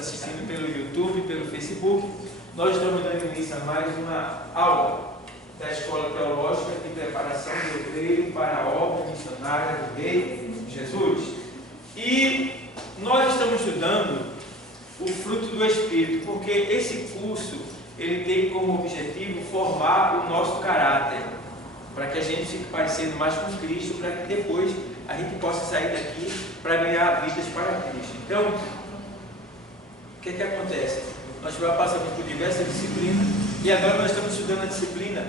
assistindo pelo YouTube, pelo Facebook. Nós estamos dando início a mais uma aula da Escola Teológica de Preparação do Obreiro para a Obra Missionária do Rei Jesus. E nós estamos estudando o fruto do Espírito, porque esse curso ele tem como objetivo formar o nosso caráter, para que a gente fique parecendo mais com Cristo, para que depois a gente possa sair daqui para ganhar vidas para Cristo. Então, o que acontece? Nós passamos por diversas disciplinas e agora nós estamos estudando a disciplina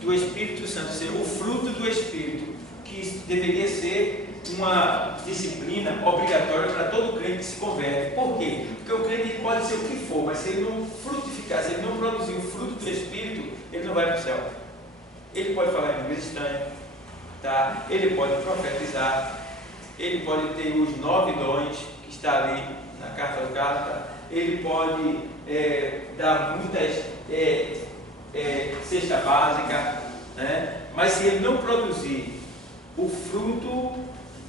do Espírito Santo, ou seja, o fruto do Espírito, que deveria ser uma disciplina obrigatória para todo crente que se converte. Por quê? Porque o crente pode ser o que for, mas se ele não frutificar, se ele não produzir o fruto do Espírito, ele não vai para o céu. Ele pode falar em inglês estranho, tá? Ele pode profetizar, ele pode ter os 9 dons que está ali na carta do Gálatas, ele pode dar muitas cesta básica, né? Mas se ele não produzir o fruto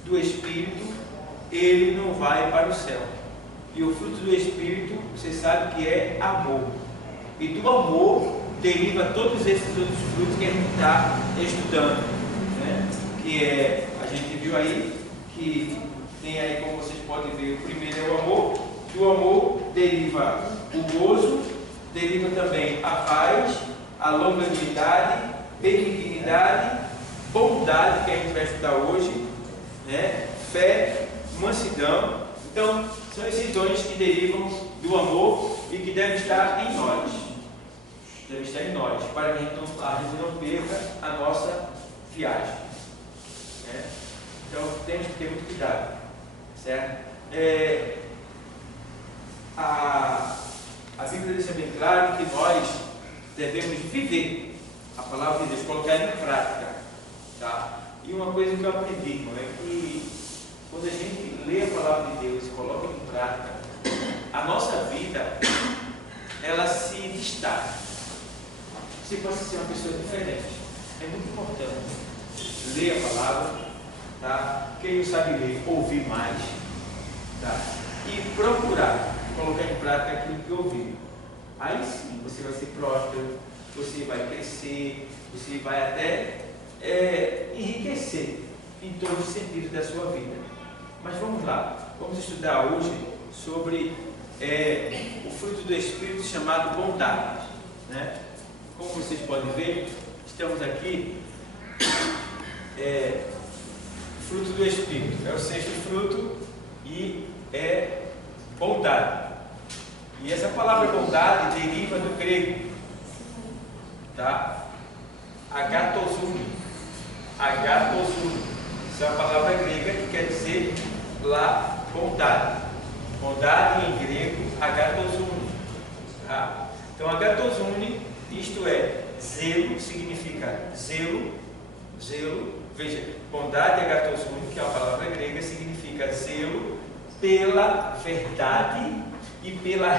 do Espírito, ele não vai para o céu. E o fruto do Espírito, você sabe que é amor. E do amor deriva todos esses outros frutos que a gente está estudando, né? Que é, a gente viu aí, que tem aí, como vocês podem ver, o primeiro é o amor. Do amor deriva o gozo, deriva também a paz, a longanimidade, benignidade, bondade, que a gente vai estudar hoje, né? Fé, mansidão. Então, são esses dons que derivam do amor e que devem estar em nós. Deve estar em nós, para que a gente não perca a nossa viagem, né? Então temos que ter muito cuidado, certo? A Bíblia deixa bem claro que nós devemos viver a palavra de Deus, colocar ela em prática, tá? E uma coisa que eu aprendi, irmão, é que quando a gente lê a palavra de Deus e coloca em prática, a nossa vida ela se destaca. Você pode ser uma pessoa diferente. É muito importante ler a palavra, tá? Quem não sabe ler, ouvir mais, tá? E procurar colocar em prática aquilo que ouviu. Aí sim você vai ser próspero, você vai crescer, você vai até enriquecer em todos os sentidos da sua vida. Mas vamos lá, vamos estudar hoje sobre o fruto do Espírito chamado bondade, né? Como vocês podem ver, estamos aqui, fruto do Espírito, é o 6º fruto e é bondade. E essa palavra bondade deriva do grego, tá? Agatosune. Agatosune. Essa é uma palavra grega que quer dizer lá bondade. Bondade em grego, agatosune. Tá? Então, agatosune, isto é, zelo, significa zelo. Veja, bondade agatosune, que é uma palavra grega, significa zelo pela verdade e pela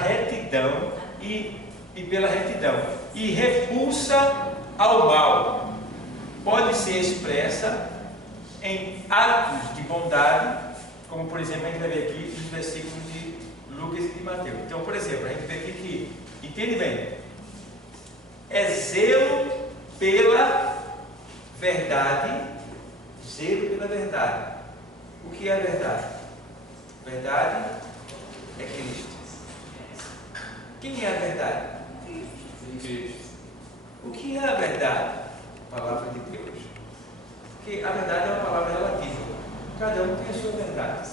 retidão e repulsa ao mal. Pode ser expressa em atos de bondade, como por exemplo a gente vai ver aqui nos versículos de Lucas e de Mateus. Então, por exemplo, a gente vê aqui que, entende bem, é zelo pela verdade. Zelo pela verdade. O que é a verdade? Verdade é Cristo. Quem é a verdade? Cristo. O que é a verdade? A palavra de Deus. Porque a verdade é uma palavra relativa. Cada um tem a sua verdade.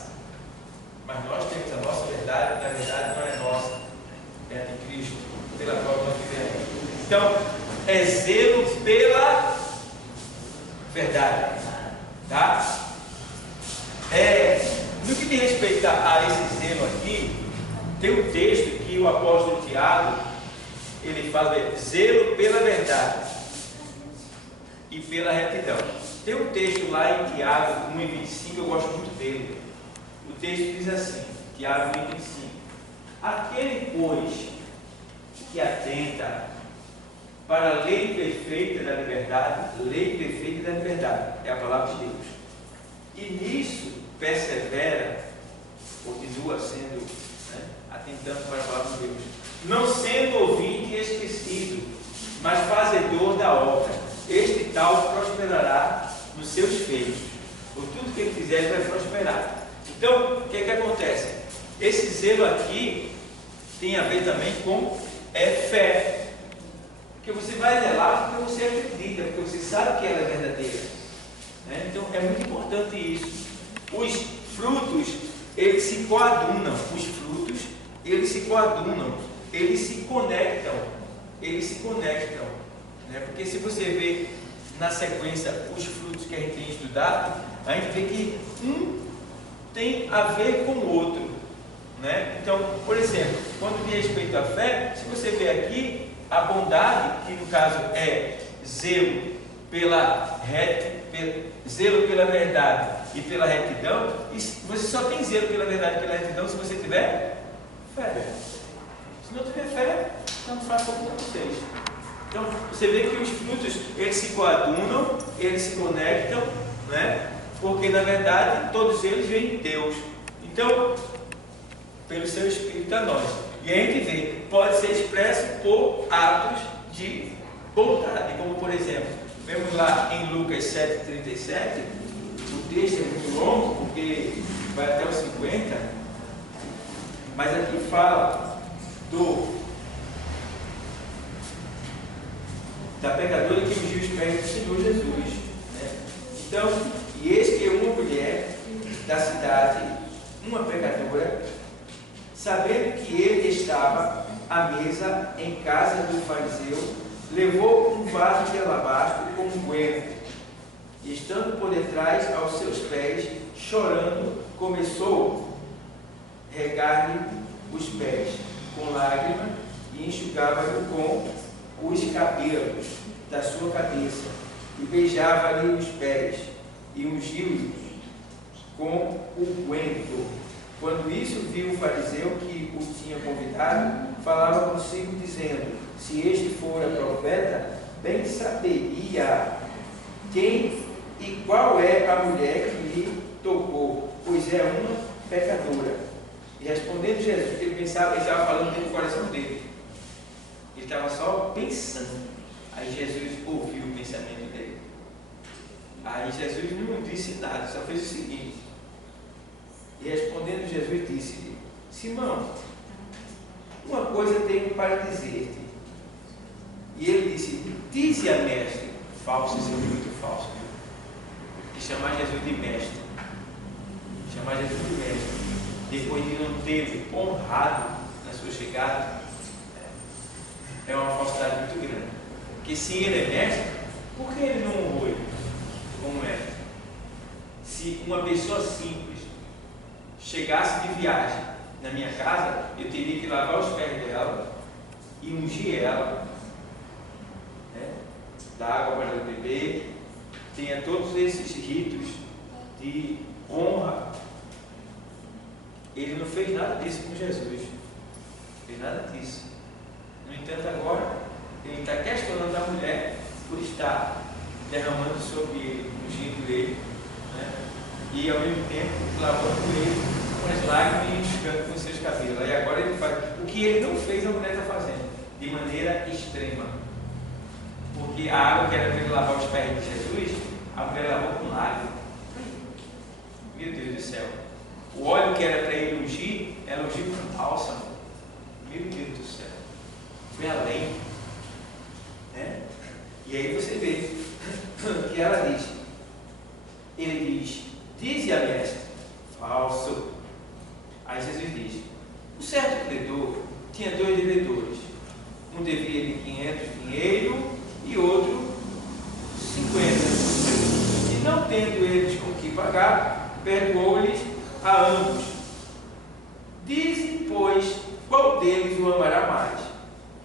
Mas nós temos a nossa verdade, e a verdade não é nossa, é a de Cristo, pela qual nós vivemos. Então, é zelo pela verdade. Tá? No que diz respeito a esse zelo aqui, tem um texto que o apóstolo Tiago, ele fala de zelo pela verdade e pela retidão. Tem um texto lá em Tiago 1:25, eu gosto muito dele. O texto diz assim, Tiago 1:25: aquele, pois, que atenta para a lei perfeita da liberdade, é a palavra de Deus, e nisso persevera, continua sendo né? Atentando para a palavra de Deus. Não sendo ouvinte e esquecido, mas fazedor da obra. Este tal prosperará nos seus feitos. Por tudo que ele fizer, ele vai prosperar. Então, o que é que acontece? Esse zelo aqui tem a ver também com fé. Porque você vai zelar porque você acredita, porque você sabe que ela é verdadeira, né? Então, é muito importante isso. Os frutos, eles se coadunam. Os frutos, eles se coadunam. Eles se conectam. Eles se conectam, né? Porque se você vê na sequência os frutos que a gente tem estudado, a gente vê que um tem a ver com o outro, né? Então, por exemplo, quando diz respeito à fé, se você vê aqui a bondade, que no caso é zelo zelo pela verdade e pela retidão, e você só tem zelo pela verdade e pela retidão se você tiver fé. Se não tiver fé, não faz pouco para vocês. Então, você vê que os frutos, eles se coadunam, eles se conectam, né? Porque, na verdade, todos eles vêm de Deus. Então, pelo seu Espírito a nós. E a gente vê, pode ser expresso por atos de bondade, como, por exemplo, vemos lá em Lucas 7,37, o texto é muito longo, porque vai até os 50, mas aqui fala da pecadora que ungiu os pés do Senhor Jesus, né? Então, e eis que uma mulher da cidade, uma pecadora, sabendo que ele estava à mesa em casa do fariseu, levou um vaso de alabastro com unguento, e estando por detrás aos seus pés, chorando, começou a regar-lhe os pés com lágrimas e enxugava-lhe com os cabelos da sua cabeça, e beijava-lhe os pés, e ungiu-lhes com unguento. Quando isso viu o fariseu que o tinha convidado, falava consigo, dizendo: se este fora profeta, bem saberia quem e qual é a mulher que lhe tocou, pois é uma pecadora. E respondendo Jesus, ele estava falando dentro do coração dele. Ele estava só pensando. Aí Jesus ouviu o pensamento dele. Aí Jesus não disse nada, só fez o seguinte. E respondendo Jesus disse-lhe: Simão, uma coisa tenho para dizer-te. E ele disse: dize a mestre. Falso, isso é muito falso. E chamar Jesus de mestre. Chamar Jesus de mestre. Depois de não ter honrado na sua chegada, é uma falsidade muito grande. Porque se ele é mestre, por que ele não honrou ele como mestre? Se uma pessoa simples chegasse de viagem na minha casa, eu teria que lavar os pés dela e ungir ela, né? Dar água para ela beber, tenha todos esses ritos de honra. Ele não fez nada disso com Jesus, não fez nada disso. No entanto, agora ele está questionando a mulher por estar derramando sobre ele, ungindo ele, né? E ao mesmo tempo lavando ele com as lágrimas e enxugando com os seus cabelos. Aí agora ele faz o que ele não fez, a mulher está fazendo de maneira extrema, porque a água que era para ele lavar os pés de Jesus, a mulher lavou com lágrimas. Meu Deus do céu! O óleo que era para ele ungir, ela ungiu com bálsamo. Meu Deus do céu! Foi além, né? E aí você vê que ela diz, ele diz: dize a mestre. Falso. Aí Jesus diz: o certo credor tinha 2 devedores, um devia de 500 dinheiro e outro 50. E não tendo eles com que pagar, perdoou-lhes a ambos. Dize, pois, qual deles o amará mais?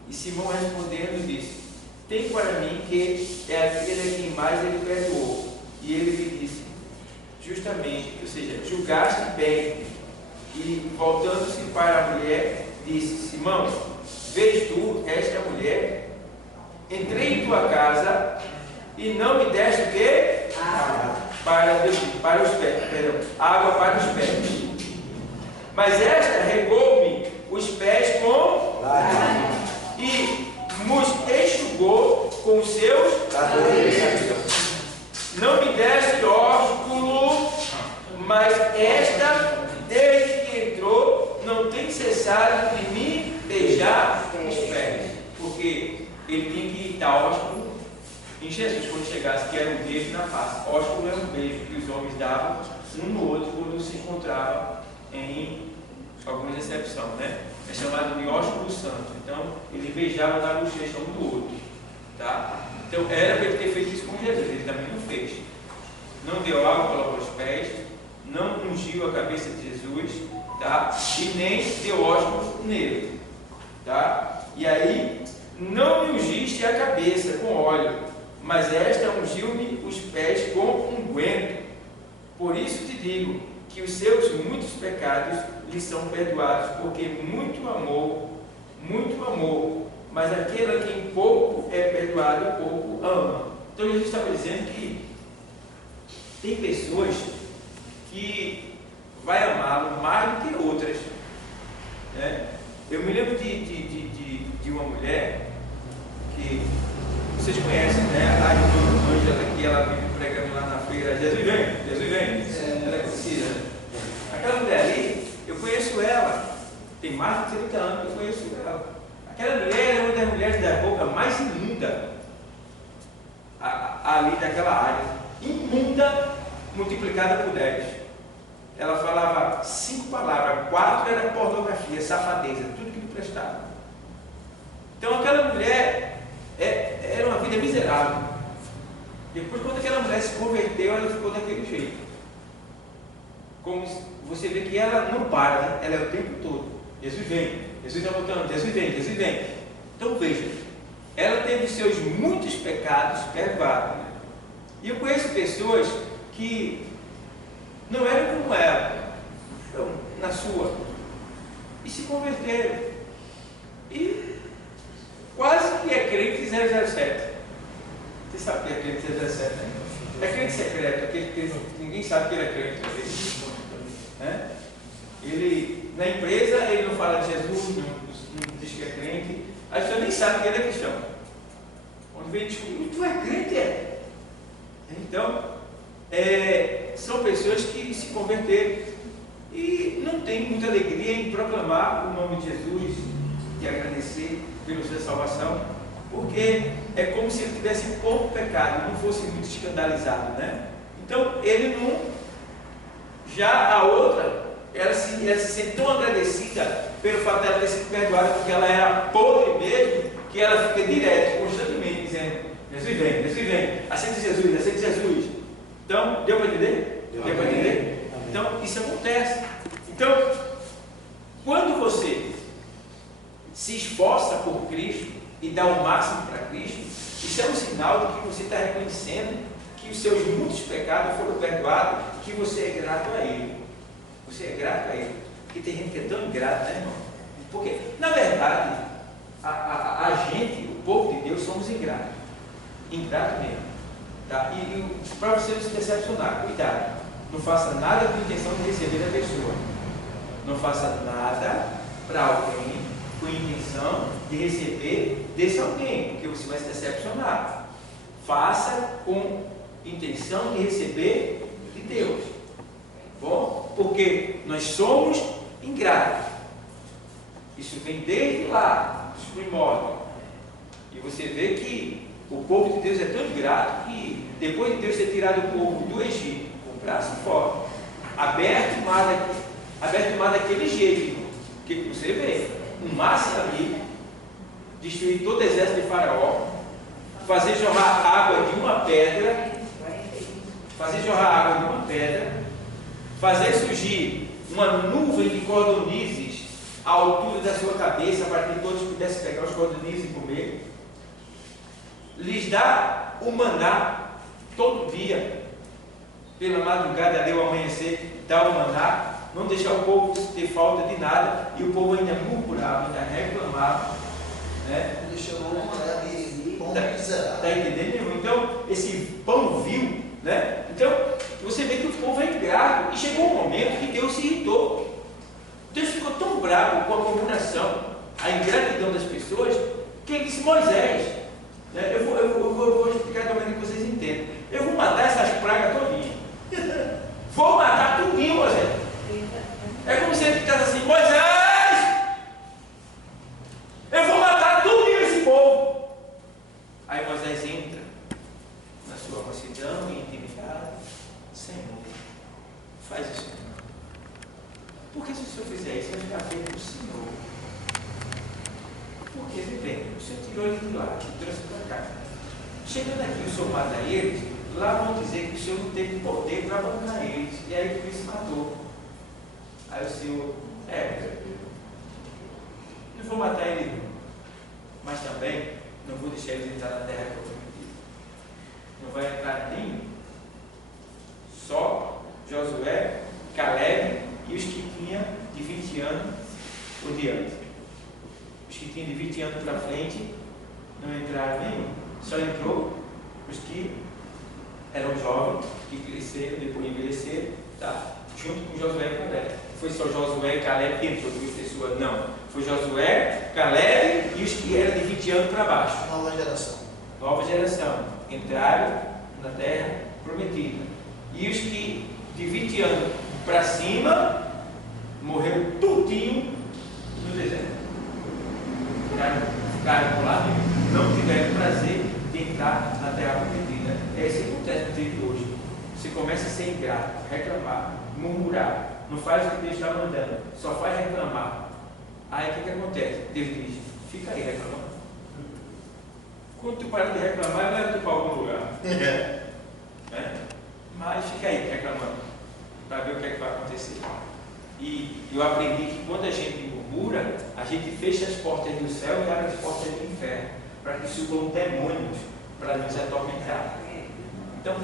E Simão respondendo disse: tem para mim que é aquele a quem mais ele perdoou. E ele lhe disse: justamente, ou seja, julgaste bem. E voltando-se para a mulher, disse: Simão, vês tu esta mulher? Entrei em tua casa e não me deste o quê? Para os pés, perdão, água para os pés. Mas esta regou-me os pés com lágrimas e nos enxugou com os seus cabelos. Não me deste ósculo, mas esta, desde que entrou, não tem cessado de me beijar os pés. Porque ele tinha que dar ósculo em Jesus quando chegasse, que era um beijo na face. Ósculo era um beijo que os homens davam um no outro quando se encontravam em alguma recepção, né? É chamado de ósculo santo. Então, ele beijava na bochecha um do outro, tá? Então, era para ele ter feito isso com Jesus, ele também não fez. Não deu água para lavar os pés, não ungiu a cabeça de Jesus, tá? E nem deu ósculo nele, tá? E aí, não me ungiste a cabeça com óleo, mas esta ungiu-me os pés com unguento. Por isso te digo que os seus muitos pecados lhe são perdoados, porque muito amou, mas aquele a quem pouco é perdoado, pouco ama. Então Jesus estava dizendo que tem pessoas que vai amá-lo mais do que outras, né? Eu me lembro de uma mulher que vocês conhecem, né? A Ângela, que ela vive pregando lá na feira. Jesus vem. Ela é conhecida. Aquela mulher ali, eu conheço ela. Tem mais de 30 anos que eu conheço ela. Aquela mulher é uma das mulheres da boca mais imunda ali daquela área. Imunda multiplicada por 10. Ela falava 5 palavras, 4 era pornografia, safadeza, tudo que não prestava. Então aquela mulher era uma vida miserável. Depois, quando aquela mulher se converteu, ela ficou daquele jeito. Como você vê que ela não para, né? Ela é o tempo todo. Jesus vem, Jesus está voltando, Jesus vem. Então veja, ela teve os seus muitos pecados perdoados. Né? E eu conheço pessoas que não eram como ela, então, na sua, e se converteram. E quase que é crente 007. Você sabe o que é crente 007, né? É crente secreto, aquele que ninguém sabe que ele é crente. Né? Ele, na empresa, ele não fala de Jesus, não diz que é crente. A pessoa nem sabe que ele é cristão. Quando vem descobrir, tu é crente, é? Então, são pessoas que se converteram e não têm muita alegria em proclamar o nome de Jesus, de agradecer pela sua salvação, porque é como se ele tivesse pouco pecado, não fosse muito escandalizado, né? Então, ele não... Já a outra, ela se sente tão agradecida pelo fato dela ter sido perdoada, porque ela era podre mesmo, que ela fica direto, constantemente dizendo: Jesus vem, aceite Jesus. Então, deu para entender? Deu para entender? Então, isso acontece. Então, quando você se esforça por Cristo e dá o máximo para Cristo, isso é um sinal de que você está reconhecendo que os seus muitos pecados foram perdoados, que você é grato a Ele. Você é grato a Ele. Porque tem gente que é tão ingrata, né, irmão? Porque, na verdade, a gente, o povo de Deus, somos ingratos. Ingrato mesmo. Tá? E para você não se decepcionar, cuidado. Não faça nada com a intenção de receber da pessoa. Não faça nada para alguém com a intenção de receber desse alguém, porque você vai se decepcionar. Faça com intenção de receber de Deus. Bom? Porque nós somos ingratos. Isso vem desde lá, dos primórdios. E você vê que o povo de Deus é tão ingrato que depois de Deus ter tirado o povo do Egito, com o braço fora, aberto o mar daquele jeito, o que você vê? Um mar se abrir, destruir todo o exército de Faraó, fazer jorrar água de uma pedra, fazer surgir uma nuvem de cordonizes à altura da sua cabeça, para que todos pudessem pegar os cordonizes e comer. Lhes dá o maná todo dia, pela madrugada, ali ao amanhecer, dá o maná, não deixar o povo ter falta de nada, e o povo ainda murmurava, ainda reclamava, né? Deixou o maná de pão miserável. Está entendendo? Então, esse pão vil, né? Então, você vê que o povo é ingrato, e chegou um momento que Deus se irritou. Deus ficou tão bravo com a murmuração, a ingratidão das pessoas. Quem disse? Moisés. Né? Eu vou explicar de uma maneira que vocês entendam. Eu vou matar essas pragas todinhas. Vou matar tudinho, Moisés. É como se ele ficasse assim: Moisés, eu vou matar tudinho esse povo. Aí Moisés entra na sua mansidão e intimidade. Senhor, faz isso não. Porque se o Senhor fizer isso, vai ficar feio para o Senhor. Porque, bem, o Senhor tirou ele de lá, trouxe para cá. Chegando aqui, o Senhor mata eles, lá vão dizer que o Senhor não teve poder para bancar eles. E aí por isso matou. Aí o Senhor, não vou matar ele não. Mas também não vou deixar eles entrar na terra que eu prometi. Não vai entrar nem só Josué, Caleb e os que tinham de 20 anos por diante. Os que tinham de 20 anos para frente não entraram nenhum. Só entrou os que eram jovens, que cresceram, depois envelheceram, tá, junto com Josué e Caleb. Foi só Josué e Caleb que entrou, duas pessoas, não. Foi Josué, Caleb e os que eram de 20 anos para baixo. Nova geração. Nova geração. Entraram na terra prometida. E os que de 20 anos para cima morreram tudinho no deserto. Ficaram por lá mesmo. Não tiveram prazer de entrar na terra prometida. É isso que acontece no dia de hoje. Você começa a ser ingrato, reclamar, murmurar. Não faz o que Deus está mandando, só faz reclamar. Aí o que acontece? Deus diz: fica aí reclamando. Quando tu parar de reclamar, leva tu para algum lugar. Mas fica aí reclamando, para ver o que é que vai acontecer. E eu aprendi que quando a gente murmura, a gente fecha as portas do céu e abre as portas do inferno, para que subam demônios para nos atormentar. Então,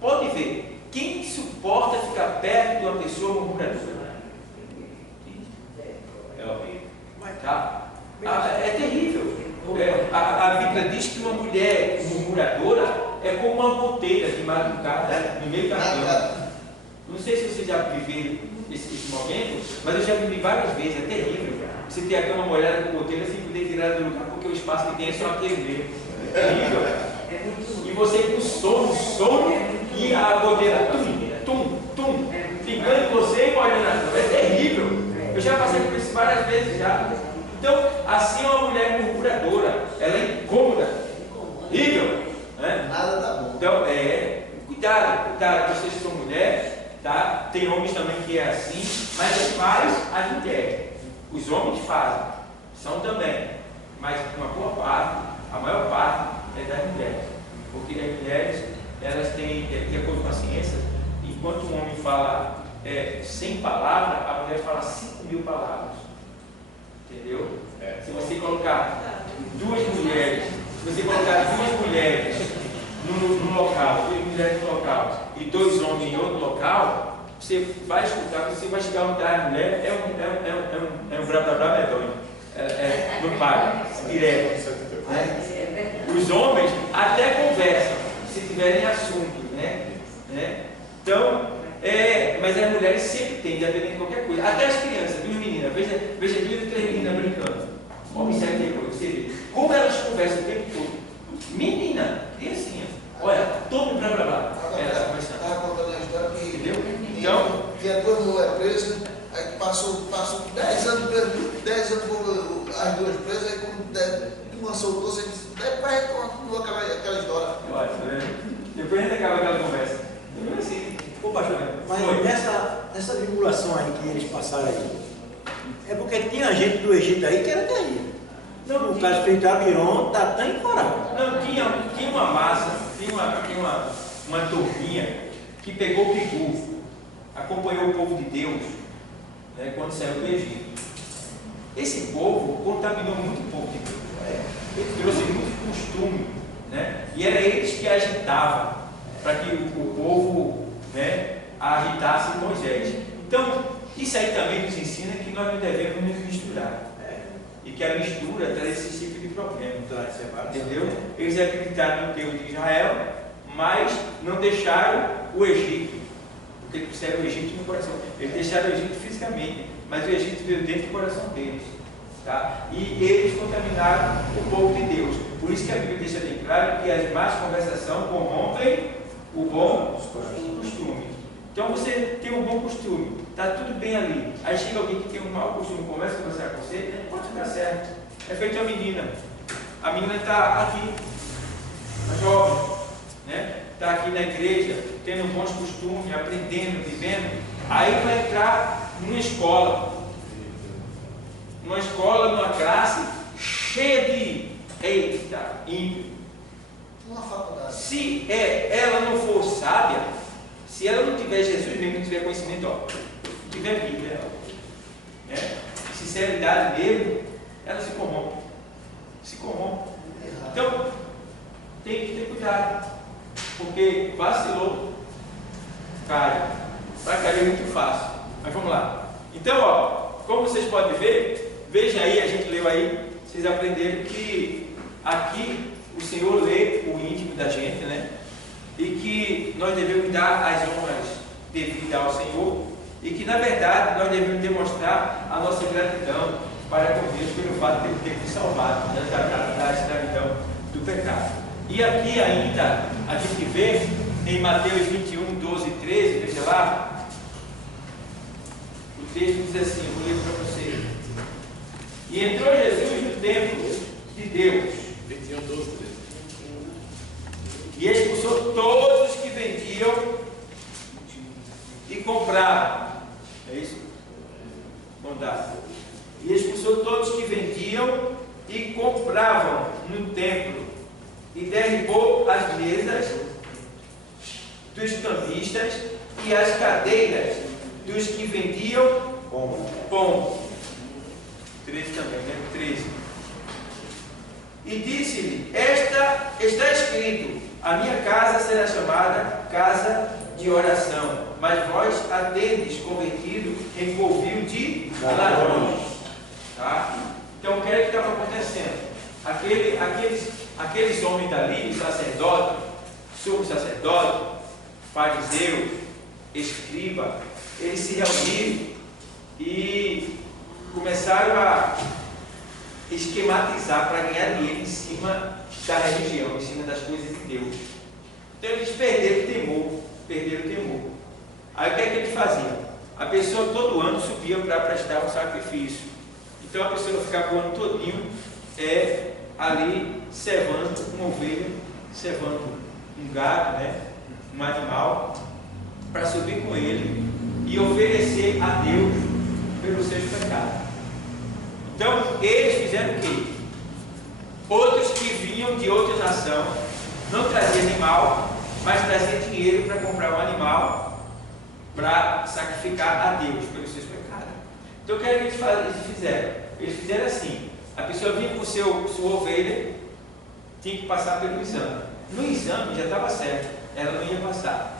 pode ver. Quem suporta ficar perto de uma pessoa murmuradora? Tá? É terrível. A Bíblia diz que uma mulher murmuradora é como uma goteira de madrugada no meio da cama. Não sei se vocês já viveram esse momento, mas eu já vivi várias vezes. É terrível. Você tem a cama molhada com goteira, fica tirada do lugar, porque o espaço que tem é só aquele mesmo. É terrível. E você com sono e a goteira ficando em você e molhando a cama. É terrível. Eu já passei por isso várias vezes já. Então, assim é uma mulher murmuradora. Ela é incômoda. Horrível. Né? Nada dá bom. Então, cuidado, vocês que são mulheres, tá? Tem homens também que é assim, mas faz as mulheres. Os homens fazem, são também. Mas uma boa parte, a maior parte, é das mulheres. Porque as mulheres, elas têm, de acordo com a ciência, enquanto um homem fala 100 palavras, a mulher fala 5.000 palavras. Entendeu? Se você colocar duas mulheres num local, duas mulheres no local e dois homens em outro local, você vai escutar, você vai chegar onde a mulher é um blá medonho. Não para, direto. Os homens até conversam, se tiverem assunto, né? Então, mas as mulheres sempre têm, independente de qualquer coisa. Até as crianças, duas meninas, veja 2 ou 3 meninas brincando. Observe depois, você vê. Como elas conversam o tempo todo. Menina, criancinha. Olha, todo blá. Elas conversando. Estava contando uma história que. Entendeu? Então. Tinha 2 mulheres presas, aí passou 10 anos preso, 10 anos as duas presas, aí quando uma soltou, você disse: vai continuar aquela história. Olha, depois a gente acaba aquela conversa. Então, assim. Ô pastor, mas nessa tribulação aí que eles passaram aí, é porque tinha gente do Egito aí que era terrível. No caso feito Abiron, Datã e Corá. Não, tinha uma massa, tinha uma turminha que pegou o pigu, acompanhou o povo de Deus, né, quando saiu do Egito. Esse povo contaminou muito o povo de Deus. Ele trouxe muito costume, né? E era eles que agitavam para que o povo, né, agitasse Moisés. Então, isso aí também nos ensina que nós não devemos nos misturar. E que a mistura traz esse tipo de problema. Entendeu? Eles acreditaram no Deus de Israel, mas não deixaram o Egito. porque eles trouxeram o Egito no coração. Eles deixaram o Egito fisicamente, mas o Egito veio dentro do coração deles. Tá? E eles contaminaram o povo de Deus. Por isso que a Bíblia deixa bem claro que as más conversações corrompem o bom costume. Então você tem um bom costume, está tudo bem ali. Aí chega alguém que tem um mau costume, começa a conversar com você, pode dar certo. É feito a menina. A menina está aqui, a jovem, né? Está aqui na igreja, tendo bons costumes, aprendendo, vivendo. Aí vai entrar numa escola, numa classe cheia de ímpio. Uma faculdade. Se ela não for sábia, se ela não tiver Jesus mesmo, não tiver conhecimento, não tiver Bíblia, né? Sinceridade mesmo, ela se corrompe. Então, tem que ter cuidado, porque vacilou, cai. Vai cair muito fácil. Mas vamos lá. Então, como vocês podem ver, vejam aí, a gente leu aí, vocês aprenderam que aqui o Senhor lê o íntimo da gente, né? E que nós devemos dar as honras devidas ao Senhor e que, na verdade, nós devemos demonstrar a nossa gratidão para com Deus pelo fato de Ele ter nos salvado da escravidão do pecado. E aqui ainda a gente vê em Mateus 21, 12 e 13, veja lá, o texto diz assim, eu vou ler para você. E entrou Jesus no templo de Deus 21, 12, 13. e expulsou todos os que vendiam e compravam. É isso? Bondade. E expulsou todos os que vendiam e compravam no templo. E derribou as mesas dos cambistas e as cadeiras dos que vendiam pão. 13 também, né? 13. E disse-lhe: está escrito, a minha casa será chamada casa de oração, mas vós a tendes convertido em covil de ladrões. Tá? Então, o que é que estava acontecendo? Aqueles homens dali, sacerdote, sumo sacerdote, fariseu, escriba, eles se reuniram e começaram a esquematizar para ganhar dinheiro em cima da religião, em cima das coisas de Deus. Então eles perderam o temor. Aí o que é que eles faziam? A pessoa todo ano subia para prestar um sacrifício. Então a pessoa ficava o ano todinho ali cevando uma ovelha, cevando um gado, né? Um animal, para subir com ele e oferecer a Deus pelos seus pecados. Então, eles fizeram o quê? Outros que vinham de outra nação, não traziam animal, mas traziam dinheiro para comprar um animal para sacrificar a Deus pelos seus pecados. Então, o que eles fizeram? Eles fizeram assim: a pessoa vinha com sua ovelha, tinha que passar pelo exame. No exame já estava certo, ela não ia passar.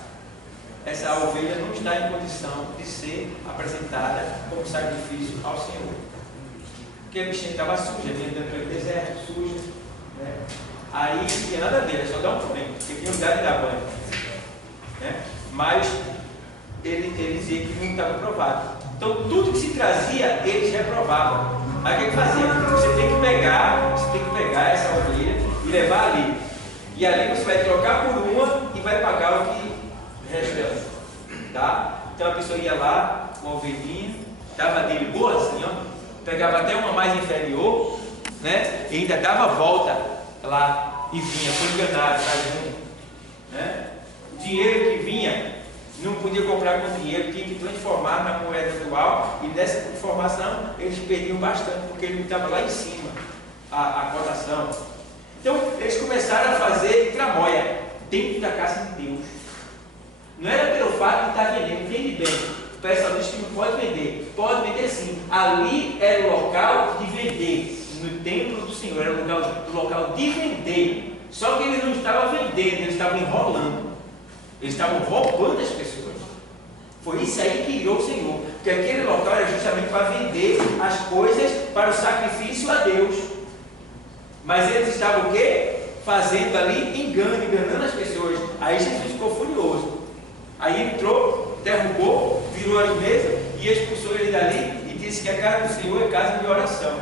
Essa ovelha não está em condição de ser apresentada como sacrifício ao Senhor. Porque a bichinha estava suja, vinha dentro do deserto, suja, né? Aí não tinha nada a ver, só dá um problema, porque tinha lugar de dar banho, né? Mas ele dizia que não estava provado. Então tudo que se trazia, eles reprovavam. Aí o que ele fazia? Você tem que pegar essa ovelha e levar ali. E ali você vai trocar por uma e vai pagar o que resta. Tá? Então a pessoa ia lá, uma ovelhinha, dava dele boazinha, ó. Pegava até uma mais inferior, né? E ainda dava a volta lá e vinha, foi enganado, né? O dinheiro que vinha não podia comprar com dinheiro, tinha que transformar na moeda atual, e nessa transformação eles perdiam bastante, porque ele estava lá em cima, a cotação. Então eles começaram a fazer tramóia dentro da casa de Deus. Não era pelo fato de estar vendendo, entende bem. O pessoal disse que não pode vender sim. Ali era o local de vender, no templo do Senhor, era o local de vender. Só que eles não estavam vendendo, eles estavam enrolando, eles estavam roubando as pessoas. Foi isso aí que irou o Senhor, porque aquele local era justamente para vender as coisas para o sacrifício a Deus. Mas eles estavam o quê? Fazendo ali engano, enganando as pessoas. Aí Jesus ficou furioso. Aí entrou derrubou, virou as mesas e expulsou ele dali e disse que a casa do Senhor é casa de oração.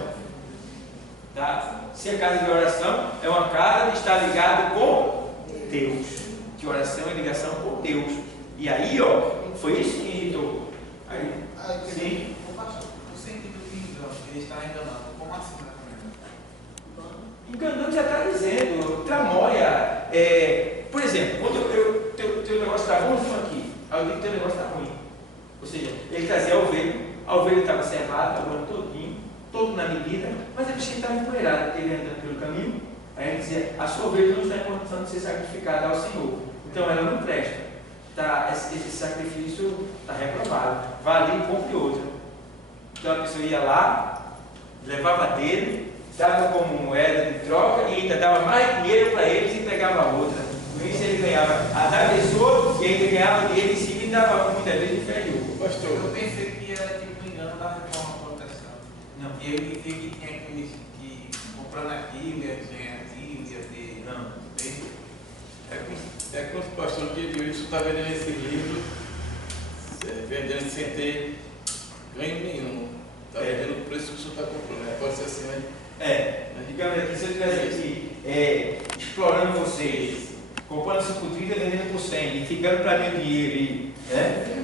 Tá? Se a casa de oração é uma casa que está ligada com Deus, que oração é ligação com Deus. E aí, ó, foi isso que irritou. Aí, sim. O sentido de engano, ele está enganando. Como assim? Enganando já está dizendo, tramóia. Por exemplo, quando teu negócio está bom aqui, aí eu digo que teu negócio está ruim. Ou seja, ele trazia a ovelha estava cerrada, o ano todinho, todo na medida, mas a bichinha estava empoeirada, ele andando pelo caminho. Aí ele dizia, a sua ovelha não está em condição de ser sacrificada ao Senhor, então ela não presta. Tá, esse sacrifício está reprovado, vá ali e compre outra. Então a pessoa ia lá, levava dele, dava como moeda de troca e ainda dava mais dinheiro para eles e pegava outra. Com isso ele ganhava a da pessoa e ainda ganhava dinheiro em cima e dava muitas vezes inferior. Pastor, eu pensei que era tipo um engano da reforma protestante. Não. E eu dizia que tinha que comprando aqui, ia ganhar aqui, ia ter. Não. É como o pastor que isso está vendendo esse livro, vendendo sem ter ganho nenhum. Está vendendo o preço que o senhor está comprando. Pode ser assim, né? Digamos aqui, se eu estivesse aqui explorando vocês, comprando 5,30 e vendendo por 100 e ficando para mim o dinheiro,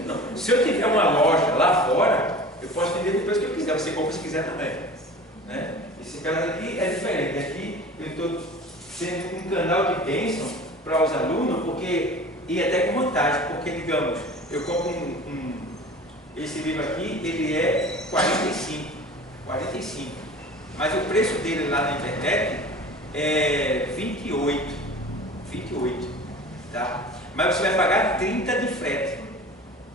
não. Se eu tiver uma loja lá fora, eu posso vender do preço que eu quiser, você compra se quiser também, né? Esse caso aqui é diferente. Aqui eu estou sendo um canal de bênção para os alunos, porque, e até com vantagem, porque, digamos, eu compro esse livro aqui, ele é 45, mas o preço dele lá na internet é 28, tá? Mas você vai pagar 30 de frete,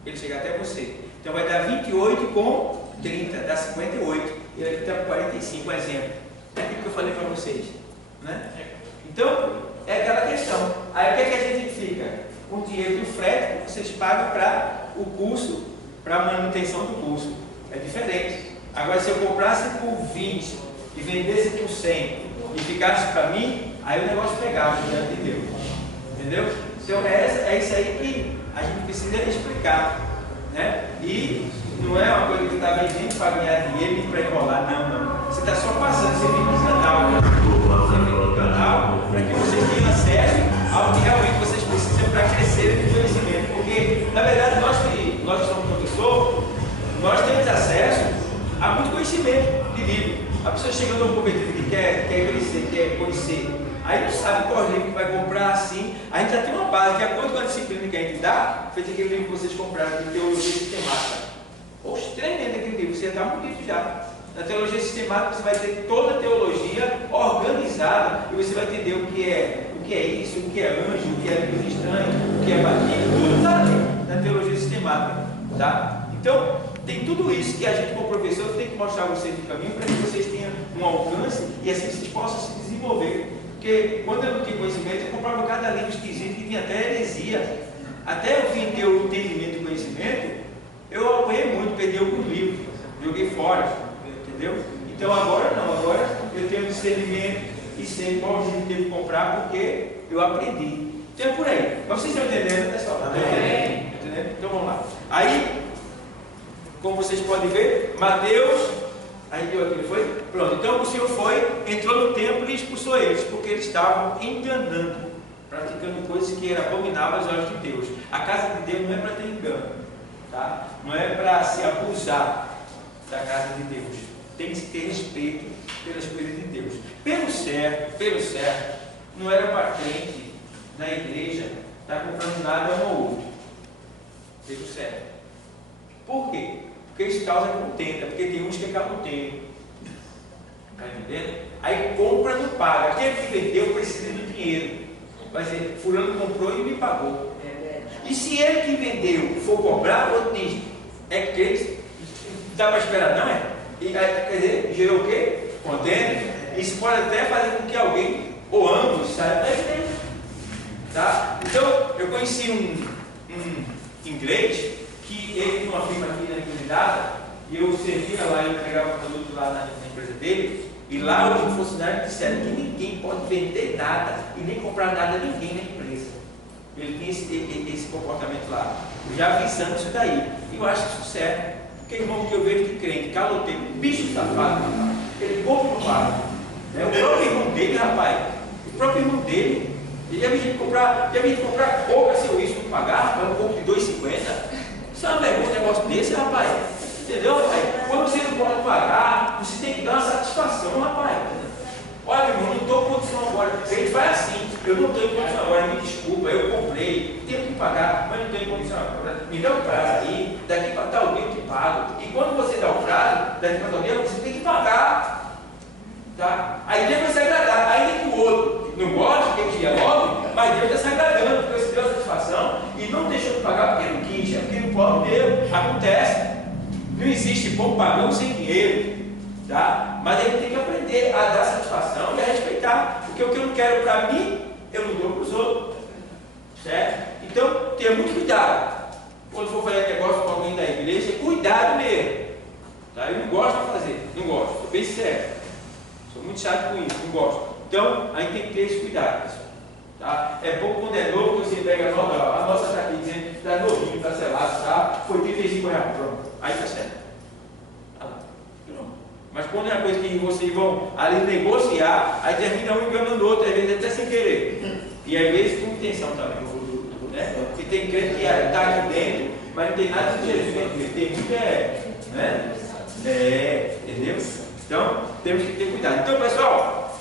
ele chegar até você, então vai dar 28 com 30, dá 58, e ele aqui está com 45, um exemplo, é aquilo que eu falei para vocês, né? Então, é aquela questão. Aí o que é que a gente fica? Com o dinheiro do frete que vocês pagam para o curso, para a manutenção do curso. É diferente. Agora, se eu comprasse por 20 e vendesse por 100 e ficasse para mim, aí o negócio pegava, já entendeu? Entendeu? Então, é isso aí que a gente precisa explicar, né? E não é uma coisa que está vendendo para ganhar dinheiro e para enrolar, não. Você está só passando, você fica no canal, para que vocês tenham acesso ao que realmente vocês precisam para crescer no conhecimento. Porque, na verdade, nós que somos professores, nós temos acesso a muito conhecimento de livro. A pessoa chegando a um convertido que quer crescer, quer conhecer, aí não sabe qual livro que vai comprar assim. A gente já tem uma base, de acordo com a disciplina que a gente dá, feito aquele livro que vocês compraram de teologia sistemática. Poxa, tremendo aquele livro, você está bonito já. Na teologia sistemática você vai ter toda a teologia organizada e você vai entender o que é isso, o que é anjo, o que é livro estranho, o que é batismo, tudo está ali na teologia sistemática, tá? Então, tem tudo isso que a gente, como professor, tem que mostrar a vocês o caminho para que vocês tenham um alcance e assim vocês possam se desenvolver. Porque quando eu não tinha conhecimento, eu comprava cada livro esquisito que tinha até heresia. Até eu vim ter o entendimento e conhecimento, eu apanhei muito, perdi alguns livros, joguei fora, entendeu? Então agora não, agora eu tenho discernimento e sei qual livro devo comprar porque eu aprendi. Então é por aí. Mas vocês estão entendendo, pessoal? Amém. Entendeu? Então vamos lá. Aí, como vocês podem ver, Mateus, aí deu aquilo, foi? Pronto, então o Senhor foi, entrou no templo e expulsou eles, porque eles estavam enganando, praticando coisas que eram abomináveis aos olhos de Deus. A casa de Deus não é para ter engano, tá? Não é para se abusar da casa de Deus. Tem que ter respeito pelas coisas de Deus. Pelo certo, não era para crente na igreja estar comprando nada um ao outro. Pelo certo. Por quê? Porque isso causa contenda, porque tem uns que é camuteiro. Está entendendo? Aí compra, não paga. Aquele que vendeu precisa de dinheiro. Vai dizer, fulano comprou e me pagou. E se ele que vendeu for cobrar, outro diz, é crente, dá para esperar, não é? E, quer dizer, gerou o quê? Contenda. Isso pode até fazer com que alguém, ou ambos, saiam da igreja. Tá? Então, eu conheci um inglês, que ele tinha uma firma aqui na comunidade, e eu servia lá, eu entregava produto lá na empresa dele, e lá os funcionários disseram que ninguém pode vender nada e nem comprar nada a ninguém na empresa. Ele tinha esse comportamento lá. Eu já avisando isso daí. E eu acho isso certo. Porque, irmão, que eu vejo de crente, caloteiro, bicho safado, rapaz. Ele compra no bar. Né? O próprio irmão dele, rapaz. O próprio irmão dele. Ele já vi comprar coca, seu isso, não pagar, rapaz, um pouco de 2,50. Isso é uma vergonha, um negócio desse, rapaz. Entendeu, rapaz? Quando você não pode pagar, você tem que dar uma satisfação, rapaz. Olha, meu irmão, não estou em condição agora. Ele vai assim, eu não estou em condição agora, me desculpa, eu comprei, tenho que pagar, mas não estou em condição agora. Me dá um prazo aí, daqui para tal dia eu te pago. E quando você dá o prazo, daqui para tal dia você tem que pagar. Tá? Aí Deus vai se agradar, ainda que o outro não gosta, que ele queria logo, mas Deus está se agradando, porque você deu a satisfação e não deixou de pagar porque não quis, é porque o pobre deu. Acontece. Não existe bom pagão sem dinheiro. Tá? Mas ele tem que aprender a dar satisfação e a respeitar, porque o que eu não quero para mim, eu não dou para os outros, certo? Então, tenha muito cuidado, quando for fazer negócio com alguém da igreja, cuidado mesmo, tá? Eu não gosto de fazer, não gosto, estou bem sério, sou muito chato com isso, não gosto. Então, a gente tem que ter esse cuidado, pessoal, tá? É bom quando é novo, que você pega a nossa está aqui dizendo que está novinho, está selado, tá? Foi R$35, pronto, aí está certo. Mas quando é uma coisa que vocês vão ali negociar, aí termina um enganando o outro, às vezes até sem querer. E às vezes com intenção também. Né? Porque tem crente que está aqui dentro, mas não tem nada de Jesus dentro dele. Tem muito né? Entendeu? Então, temos que ter cuidado. Então, pessoal,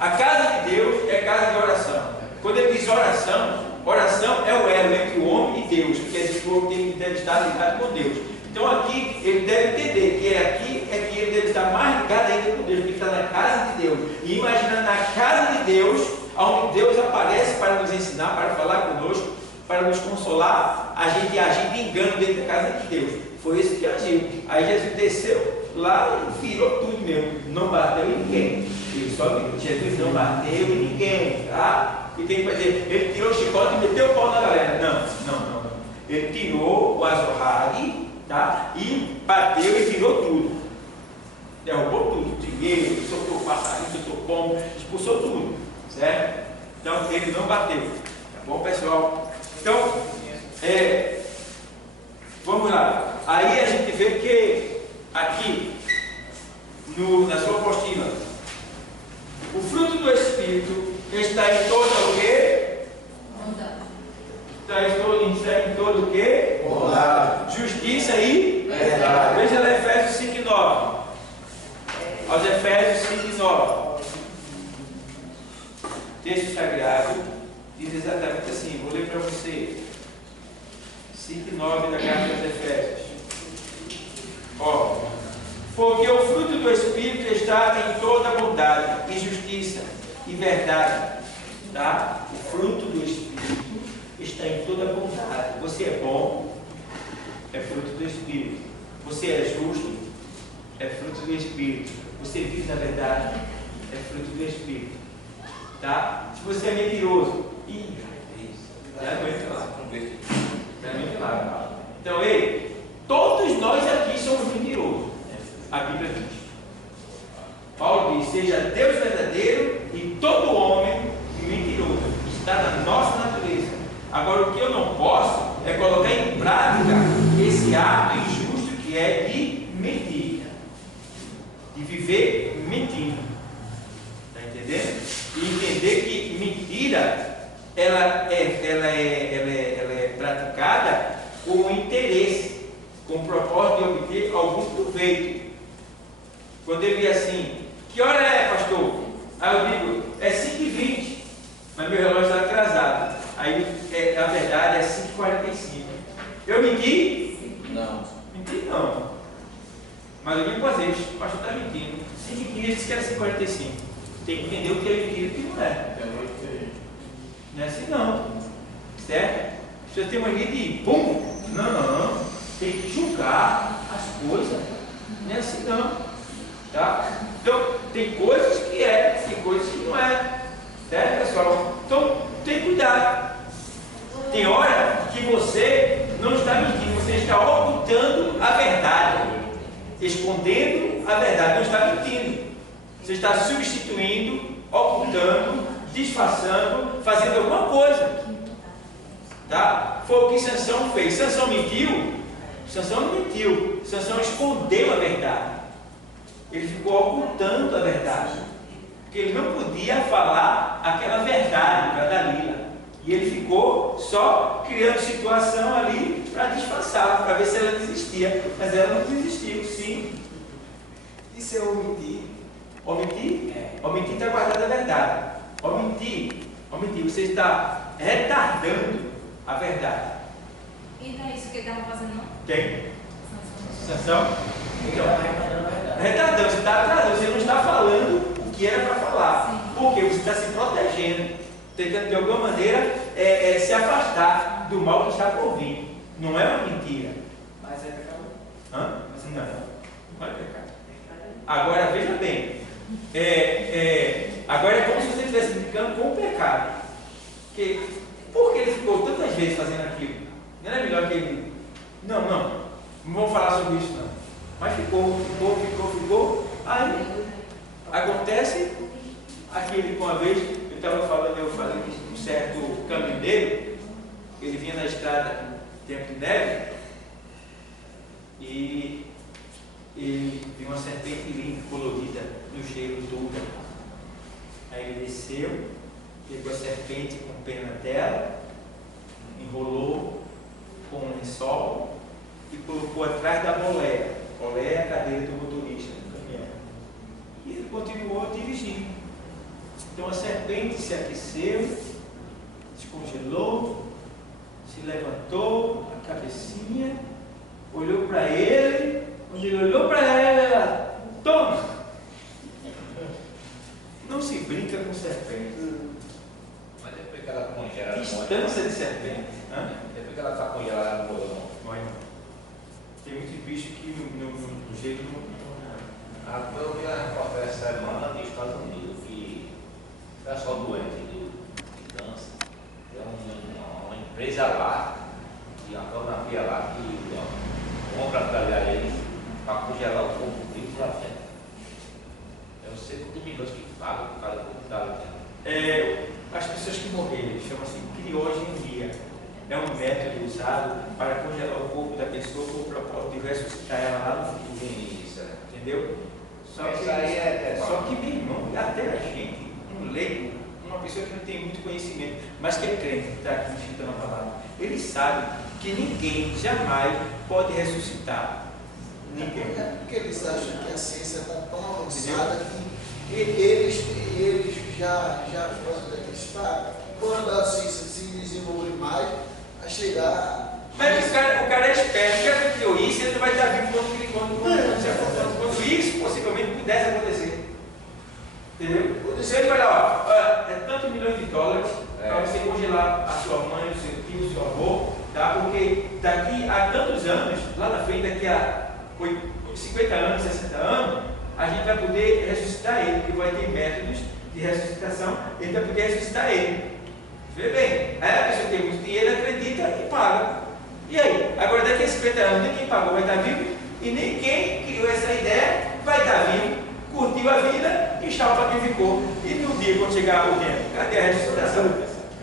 a casa de Deus é casa de oração. Quando ele diz oração, oração é o elo entre o homem e Deus, que é esse povo que deve estar ligado com Deus. Então aqui ele deve entender que aqui é que ele deve estar mais ligado ainda com Deus, porque está na casa de Deus. E imagina na casa de Deus, onde Deus aparece para nos ensinar, para falar conosco, para nos consolar, a gente agir de engano dentro da casa de Deus. Foi isso que agiu. Aí Jesus desceu lá e virou tudo mesmo. Não bateu em ninguém. Ele só viu. Jesus não bateu em ninguém. Tá? E tem que fazer. Ele tirou o chicote e meteu o pau na galera. Não. Ele tirou o azorrague. Tá? E bateu e virou tudo. Derrubou tudo. Dinheiro, soltou passarinho, soltou pombo, expulsou tudo. Certo? Então ele não bateu. Tá bom, pessoal? Então, vamos lá. Aí a gente vê que aqui, na sua apostila, o fruto do Espírito está em toda o quê? Está em todo o quê? Bondade. Justiça e verdade. Veja lá Efésios 5:9. Aos Efésios 5:9. Texto sagrado diz exatamente assim. Vou ler para você. 5:9 da carta aos Efésios. Porque o fruto do Espírito está em toda bondade e justiça e verdade. Tá? O fruto do Espírito está em toda bondade. Você é bom, é fruto do Espírito. Você é justo, é fruto do Espírito. Você vive na verdade, é fruto do Espírito. Tá? Se você é mentiroso, então, todos nós aqui somos mentirosos. A Bíblia diz. Paulo diz: seja Deus verdadeiro e todo homem mentiroso. Está na nossa natureza. Agora, o que eu não posso é colocar em prática esse ato injusto que é de mentir, de viver mentindo. Está entendendo? E entender que mentira ela é praticada com interesse, com o propósito de obter algum proveito. Quando ele diz assim: que hora é, pastor? Aí eu digo: é 5h20, mas meu relógio está atrasado. Aí, na verdade, é 5h45. Eu menti? Não. Menti não. Mas eu vim fazer, o pastor está mentindo. 5h15 disse que era 5h45. Tem que entender o que é mentira e o que não é. Não é assim não. Certo? Você tem mania de pum? Não. Tem que julgar as coisas. Não é assim não. Tá? Então, tem coisas que é, tem coisas que não é. Certo, pessoal? Então, tem cuidado. Tem hora que você não está mentindo, você está ocultando a verdade, escondendo a verdade, não está mentindo. Você está substituindo, ocultando, disfarçando, fazendo alguma coisa. Tá? Foi o que Sansão fez. Sansão mentiu? Sansão não mentiu. Sansão escondeu a verdade. Ele ficou ocultando a verdade. Porque ele não podia falar aquela verdade para Dalila. E ele ficou só criando situação ali para disfarçar, para ver se ela desistia. Mas ela não desistiu, sim. Isso é omitir. Omitir? Omitir está guardando a verdade. Omitir, você está retardando a verdade. E não é isso que ele estava fazendo, não? Quem? Sansão. Sansão? Então, retardando, você está atrasando, você não está falando o que era para falar. Sim. Porque você está se protegendo, tentando de alguma maneira se afastar do mal que está por vir. Não é uma mentira. Mas é pecado. Hã? Não é pecado. Agora veja bem, agora é como se você estivesse brincando com o pecado. Por que ele ficou tantas vezes fazendo aquilo? Não era melhor que ele. Não vamos falar sobre isso não. Mas ficou. Aí acontece aquilo que uma vez eu falei que um certo caminhoneiro, ele vinha na estrada tempo de neve e viu uma serpente linda, colorida, no cheiro dura. Aí ele desceu, pegou a serpente com pena dela, enrolou com um lençol e colocou atrás da boleia. Boleia é a cadeira do motorista do caminhão. E ele continuou dirigindo. Então a serpente se aqueceu, descongelou, se levantou, a cabecinha, olhou para ele. Quando ele olhou para ela, toma! Não se brinca com serpente. Mas depois que ela congela, Distância de serpente. depois que ela está congelada, ela não morreu, não. Olha, tem muitos bichos que no jeito não. Eu vi uma reportagem essa semana dos Estados Unidos que o pessoal doente de câncer, tem uma empresa lá, e uma tornavia lá que compra para eles para congelar o corpo dele lá dentro. Eu sei quantos milhões que pagam por cada corpo que está lá dentro. As pessoas que morreram, chama-se criogenia. É um método usado para congelar o corpo da pessoa com o propósito de ressuscitar ela lá no futuro. Isso, Entendeu? Só Isso aí só que, meu irmão, até a gente, um leigo, uma pessoa que não tem muito conhecimento, mas que é crente, está aqui citando a palavra, ele sabe que ninguém jamais pode ressuscitar. Ninguém. É porque eles acham que a ciência está tão avançada que eles já está, quando a ciência se desenvolver mais, a chegar. Mas o cara é esperto, o cara que criou isso, ele não vai estar vivo quando isso possivelmente pudesse acontecer. Entendeu? Você ele vai lá, ó, é tantos milhões de dólares para você congelar a sua mãe, o seu tio, o seu avô, tá? Porque daqui a tantos anos, lá na frente, daqui a 50 anos, 60 anos, a gente vai poder ressuscitar ele, porque vai ter métodos de ressuscitação, ele vai poder ressuscitar ele. Vê bem, aí a pessoa tem muito dinheiro, acredita e paga. E aí? Agora daqui a 50 anos, nem quem pagou vai estar vivo, e nem quem criou essa ideia vai estar vivo, curtiu a vida e tchau para quem ficou. E no dia, quando chegar o tempo, cadê a ressuscitação?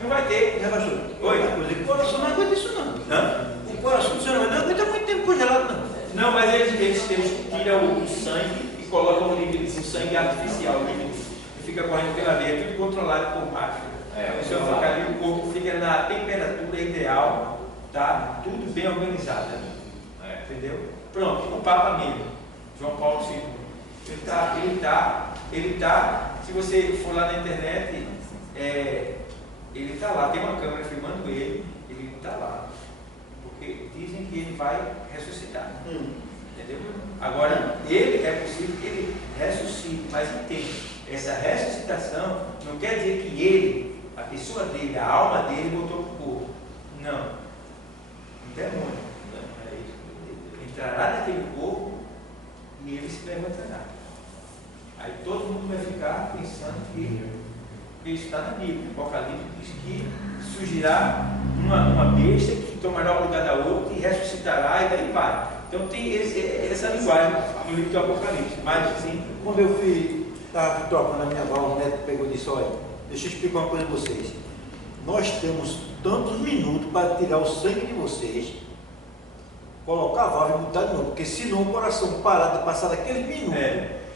Não vai ter. Já pastor? Oi? O coração não aguenta isso não. Hã? O coração do ser humano não aguenta muito tempo congelado não. Não, mas eles tiram o sangue e colocam um líquido, um sangue artificial, líquido, e fica correndo pela veia, tudo controlado por máquina. A pessoa fica ali, o corpo fica na temperatura ideal, tá? Tudo bem organizado. Entendeu? Pronto, o Papa mesmo, João Paulo II. Ele tá, se você for lá na internet, ele está lá, tem uma câmera filmando ele está lá. Porque dizem que ele vai ressuscitar. Entendeu? Agora, é possível que ele ressuscite, mas entende, essa ressuscitação não quer dizer que ele, a pessoa dele, a alma dele voltou para o corpo. Não. Um demônio. Entrará naquele corpo e ele se levantará. Aí todo mundo vai ficar pensando que isso está na Bíblia. O Apocalipse diz que surgirá uma besta que tomará o lugar da outra e ressuscitará e daí vai. Então tem essa linguagem no livro do Apocalipse. Mas assim, Quando eu estava trocando a minha válvula, o neto pegou e disse, olha, deixa eu explicar uma coisa para vocês. nós temos tantos minutos para tirar o sangue de vocês, colocar a válvula e botar de novo, porque senão o coração parar de passar daqueles minutos,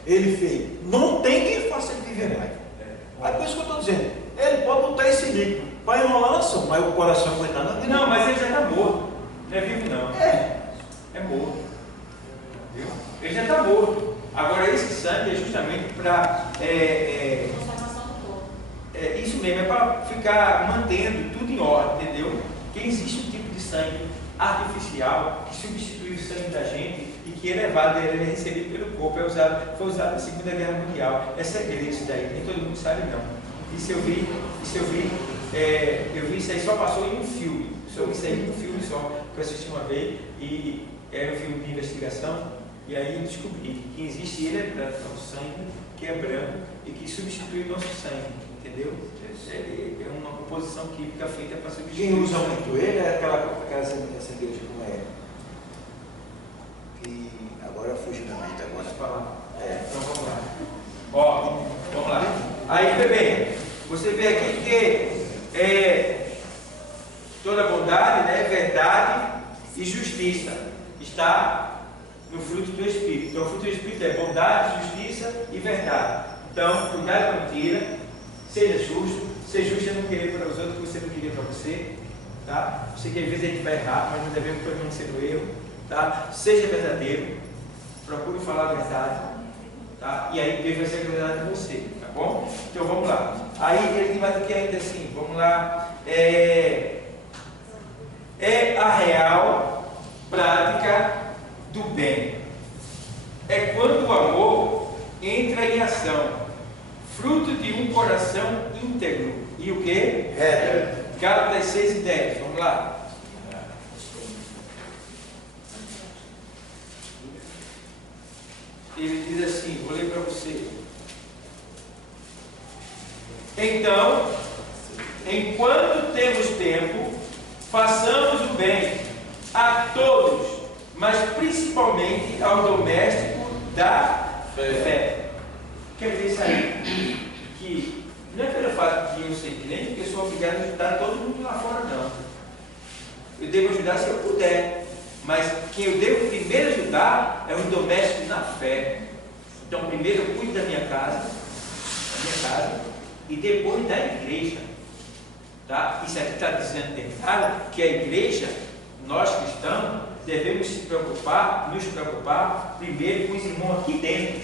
ele fez, não tem quem faça ele viver mais. Aí por isso que eu estou dizendo, ele pode botar esse líquido para enrolar a nação, mas o coração aguentar na vida. Não, mas ele já está morto. Não é vivo não. É morto. Viu? Ele já está morto. Agora esse sangue é justamente para Conservação do corpo. isso mesmo, é para ficar mantendo tudo em ordem, entendeu? Que existe um tipo de sangue artificial que substitui o sangue da gente e que é levado, ele é recebido pelo corpo, foi usado na Segunda Guerra Mundial. É segredo isso daí, nem todo mundo sabe não. Isso eu vi isso aí, só passou em um filme. Só vi isso aí em um filme só, que eu assisti uma vez, e era um filme de investigação, e aí eu descobri que existe, ele é branco, é um sangue que é branco e que substitui o nosso sangue, entendeu? É uma composição química feita para substituir. Quem usa muito ele é essa igreja como é. E agora fugiu da mente agora. Posso falar? Então vamos lá. Ó, vamos lá. Aí, bebê, você vê aqui que toda bondade, né, verdade e justiça está no fruto do Espírito. Então, o fruto do Espírito é bondade, justiça e verdade. Então, cuidado com a mentira, seja justo. Ser justo é não querer para os outros o que você não queria para você. Tá? Eu sei que às vezes a gente vai errar, mas não devemos permanecer no erro. Tá? Seja verdadeiro, procure falar a verdade. Tá? E aí Deus vai ser a verdade de você. Tá bom? Então vamos lá. Aí ele tem mais do que ainda assim. Vamos lá. É a real prática do bem. É quando o amor entra em ação, fruto de um coração íntegro. E o que? Gálatas 6:10. Vamos lá. Ele diz assim, vou ler para você. Então, enquanto temos tempo, façamos o bem a todos, mas principalmente ao doméstico da fé. Quer dizer isso aí? Que não é pelo fato de eu ser crente que eu sou obrigado a ajudar todo mundo lá fora, não. Eu devo ajudar se eu puder. Mas quem eu devo primeiro ajudar é os domésticos na fé. Então, primeiro eu cuido da minha casa, e depois da igreja. Tá? Isso aqui está dizendo bem claro que a igreja, nós cristãos, devemos nos preocupar primeiro com os irmãos aqui dentro.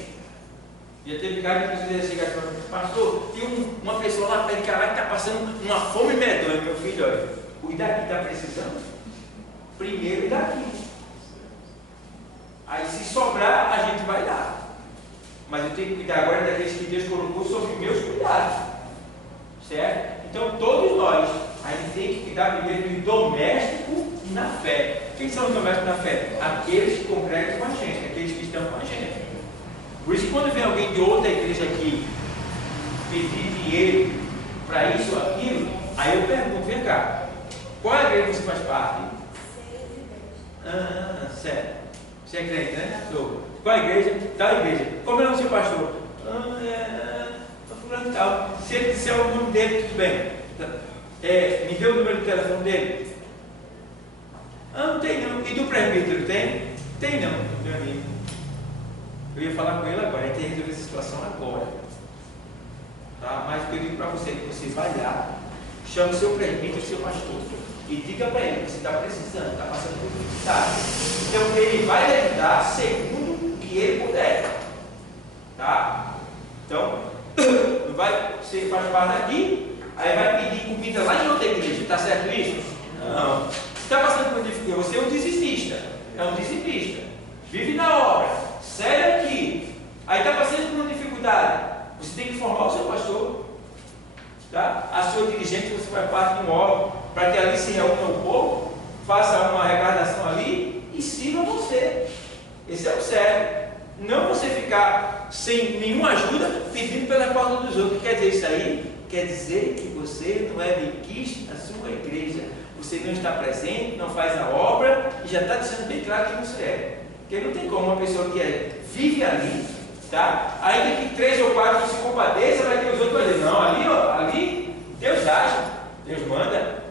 Já teve cara que precisa chegar aqui, pastor, tem uma pessoa lá perto de caralho que está passando uma fome medonha, meu filho, olha, cuida daqui, está precisando? Primeiro daqui. Aí se sobrar, a gente vai dar. Mas eu tenho que cuidar agora daqueles que Deus colocou sob meus cuidados. Certo? Então todos nós, a gente tem que cuidar primeiro do doméstico e na fé. Quem são os domésticos na fé? Aqueles que congregam com a gente, aqueles que estão com a gente. Por isso que quando vem alguém de outra igreja aqui pedir dinheiro para isso ou aquilo, aí eu pergunto, vem cá, qual é a igreja que você faz parte? Certo. Você é crente, né? Sou. Qual a igreja? Tal igreja. Como é o seu pastor? Fulano tal. Se ele disser o nome dele, tudo bem. Me dê o número do telefone dele. Não tem não. E do presbítero tem? Tem não, meu amigo. Eu ia falar com ele agora, a gente tem que resolver essa situação agora. Tá? Mas o que eu digo para você é que você vai lá, chama o seu presbítero, o seu pastor, e diga para ele que você está precisando, está passando por dificuldade. Então ele vai lhe ajudar segundo o que ele puder. Tá? Então, não vai, você faz parte daqui, aí vai pedir comida lá em outra igreja. Está certo isso? Não. Se está passando por dificuldade, você é um dizimista. É um dizimista. Vive na obra. Sério aqui. Aí está passando por uma dificuldade. Você tem que informar o seu pastor. Tá? A sua dirigente, você faz parte de um órgão, para que ali se reúna o povo, faça uma arrecadação ali e sirva você. Esse é o sério. Não você ficar sem nenhuma ajuda pedindo pela causa dos outros. Quer dizer isso aí? Quer dizer que você não é benquisto na sua igreja. Você não está presente, não faz a obra e já está deixando bem claro que você é. Porque não tem como uma pessoa que vive ali, tá? Ainda que 3 ou 4 se compadeçam, vai ter os outros vai dizer, não, ali, ó, ali Deus age. Deus manda,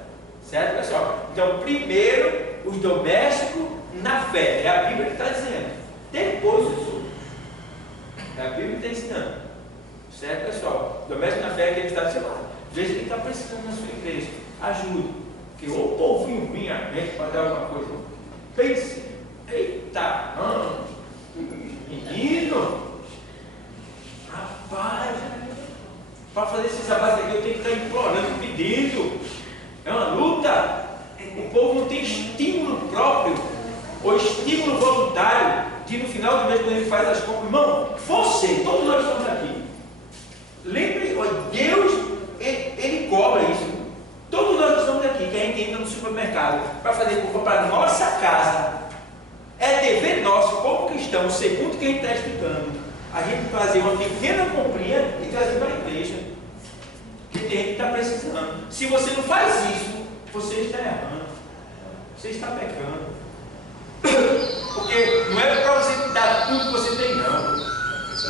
certo, pessoal? Então, primeiro, os domésticos na fé, é a Bíblia que está dizendo. Depois os outros. É a Bíblia que está ensinando. Certo, pessoal? Doméstico na fé é aquele que está dizendo, veja quem está precisando na sua igreja. Ajude. Porque o povinho vinha para dar alguma coisa. Pense, eita, menino, rapaz, para fazer esses abates aqui eu tenho que estar implorando, pedindo. É uma luta. O povo não tem estímulo próprio ou estímulo voluntário de no final do mês, quando ele faz as compras, irmão, você, todos nós estamos aqui. Lembre, Deus, ele cobra isso. Todos nós estamos aqui, que a gente entra no supermercado para fazer compra para a nossa casa. É dever nosso, como cristão, segundo que a gente está explicando, a gente fazer uma pequena comprinha e trazer para a igreja. Que tem gente que está precisando. Se você não faz isso, você está errando. Você está pecando. Porque não é para você dar tudo que você tem, não.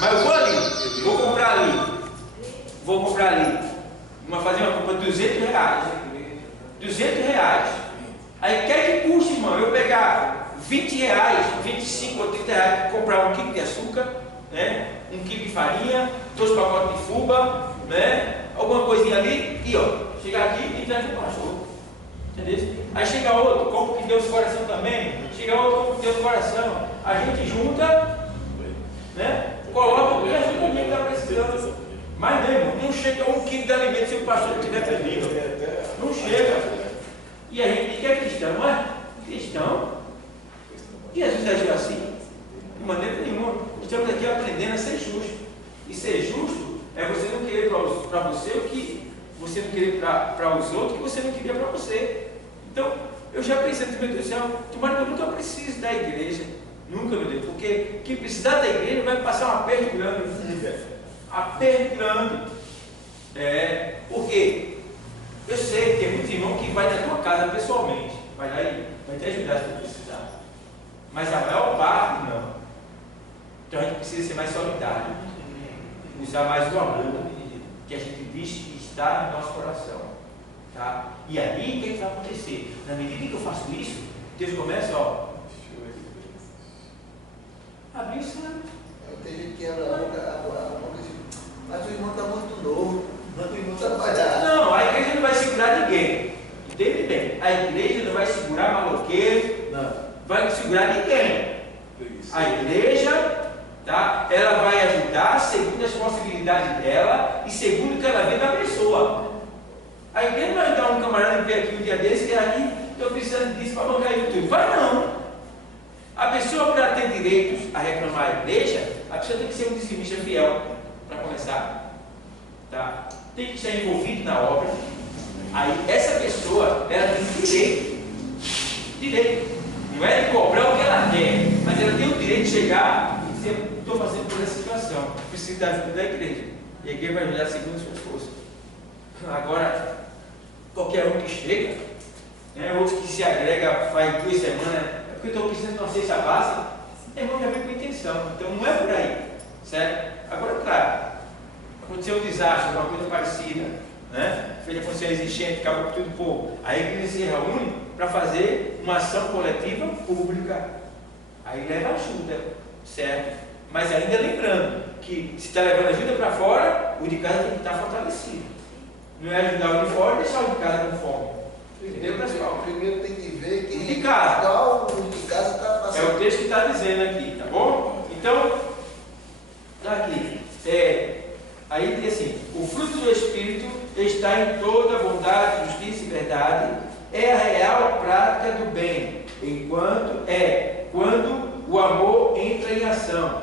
Mas eu vou ali, vou comprar ali. Vamos fazer uma compra de R$200. R$200. Aí quer que custe, irmão, eu pegar R$20, 25 ou R$30, comprar 1 quilo de açúcar, né? 1 quilo de farinha, 2 pacotes de fubá, né? Alguma coisinha ali, e ó, chegar aqui e traz para o pastor. Entendeu? Aí chega outro, compra o que Deus coração também. Chega outro, compra o que Deus coração. A gente junta, né? Coloca e ajuda alguém que está precisando. Mas não chega 1 quilo de alimento se o pastor não estiver pedindo. Não chega. E a gente que é cristão, não é? Cristão. Jesus agiu assim? De maneira nenhuma. Estamos aqui aprendendo a ser justo. E ser justo é você não querer para você o que você não querer para os outros que você não queria para você. Então, eu já pensei, meu Deus do céu, tomara que eu nunca precise da igreja. Nunca, meu Deus. Porque quem precisar da igreja vai passar um aperto grande. Aperto grande. Porque eu sei que tem muitos irmãos que vai na tua casa pessoalmente. Vai lá e vai te ajudar se tu precisar. Mas a maior parte não. Então a gente precisa ser mais solidário. Usar mais o amor que a gente diz que está no nosso coração. Tá? E aí, o que vai acontecer? Na medida que eu faço isso, Deus começa, a abrir o céu. Tem gente que abre a boca e diz, mas o irmão está muito novo, mas o irmão trabalhar. Não, a igreja não vai segurar ninguém. Entende bem? A igreja não vai segurar maloqueiro, não vai segurar ninguém. A igreja, tá? Ela vai ajudar segundo as possibilidades dela e segundo o que ela vê da pessoa. A igreja não vai ajudar um camarada que veio aqui um dia desse, que era aqui, estou precisando disso para bancar YouTube. Vai não. A pessoa, para ter direitos a reclamar a igreja, a pessoa tem que ser um dizimista fiel, para começar. Tá? Tem que estar envolvido na obra. Aí essa pessoa, ela tem direito. Não é de cobrar o que ela quer, mas ela tem o direito de chegar e dizer, estou passando por essa situação, preciso da ajuda da igreja. E a igreja vai ajudar segundo as suas forças. Agora, qualquer um que chega, né, outro que se agrega faz 2 semanas, é porque eu estou precisando de uma cesta básica, irmão, já vem com intenção, então não é por aí, certo? Agora, claro, aconteceu um desastre, alguma coisa parecida, né? Fez acontecer as enchentes, acabou com tudo pouco. A igreja se reúne para fazer uma ação coletiva pública. Aí leva ajuda, certo? Mas ainda lembrando que se está levando ajuda para fora, o de casa tem que estar fortalecido. Não é ajudar o de fora e deixar o de casa com fome. Entendeu, pessoal? Primeiro tem que ver quem de casa. Qual o de casa está passando. É o texto que está dizendo aqui, tá bom? Então, está aqui. Aí diz assim: o fruto do Espírito está em toda bondade, justiça e verdade, é a real prática do bem, quando o amor entra em ação,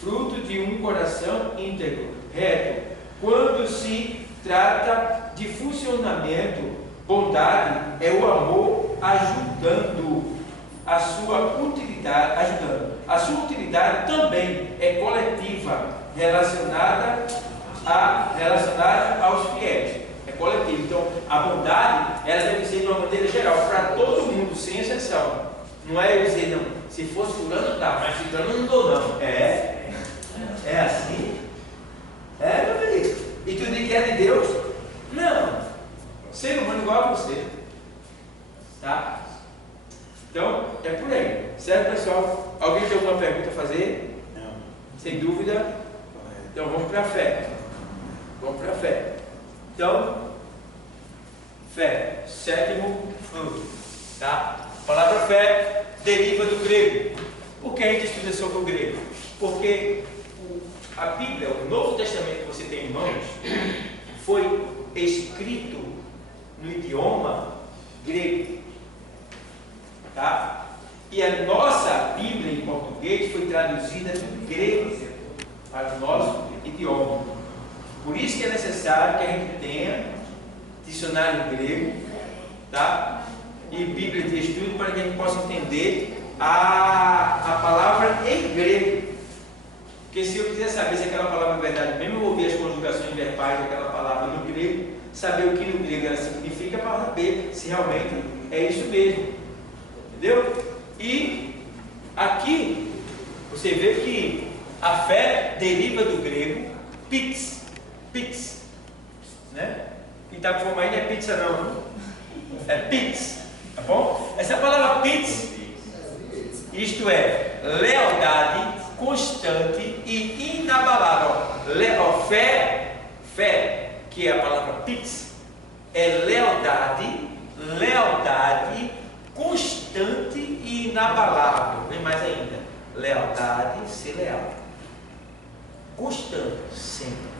fruto de um coração íntegro, reto, quando se trata de funcionamento, bondade é o amor ajudando a sua utilidade, A sua utilidade também é coletiva, relacionada aos fiéis. É coletivo. Então, a bondade, ela deve ser de uma maneira geral, para todo mundo, sem exceção. Não é eu dizer, não, se fosse fulano dá, mas fulano não dou não. É assim? Meu filho. E tu diz que é de Deus? Não. Ser humano tem dúvida? Então vamos para a fé. Vamos para a fé. Então, fé, sétimo fruto. Tá? A palavra fé deriva do grego. Por que a gente estuda sobre o grego? Porque a Bíblia, o Novo Testamento que você tem em mãos, foi escrito no idioma grego. Tá? E a nossa Bíblia em português foi traduzida do grego para o nosso idioma. Por isso que é necessário que a gente tenha dicionário grego, tá? E Bíblia de estudo para que a gente possa entender a palavra em grego. Porque se eu quiser saber se aquela palavra é verdade mesmo, eu vou ouvir as conjugações verbais daquela palavra no grego, saber o que no grego ela significa para saber se realmente é isso mesmo. Entendeu? E aqui você vê que a fé deriva do grego pix, né? Quem está com fome aí não é pizza não, é pix, tá bom? Essa palavra pix, isto é lealdade constante e inabalável. Fé, que é a palavra pix, é lealdade constante e inabalável. Vem mais ainda, lealdade, ser leal, constante, sempre,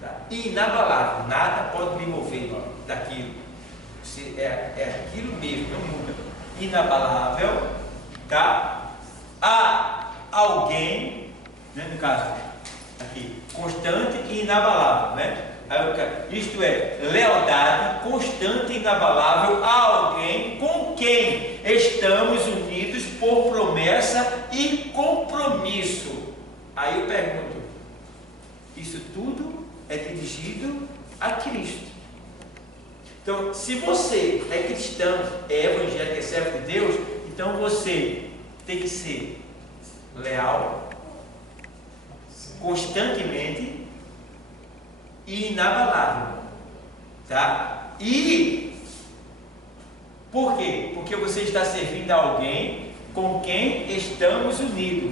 tá? Inabalável, nada pode me mover daquilo. É aquilo mesmo, não muda. Inabalável, tá? Há alguém, né, no caso aqui, constante e inabalável, né? Isto é, lealdade constante e inabalável a alguém com quem estamos unidos por promessa e compromisso. Aí eu pergunto, isso tudo é dirigido a Cristo. Então, se você é cristão, é evangélico, é servo de Deus, então você tem que ser leal, constantemente e inabalável, tá? E por quê? Porque você está servindo a alguém com quem estamos unidos.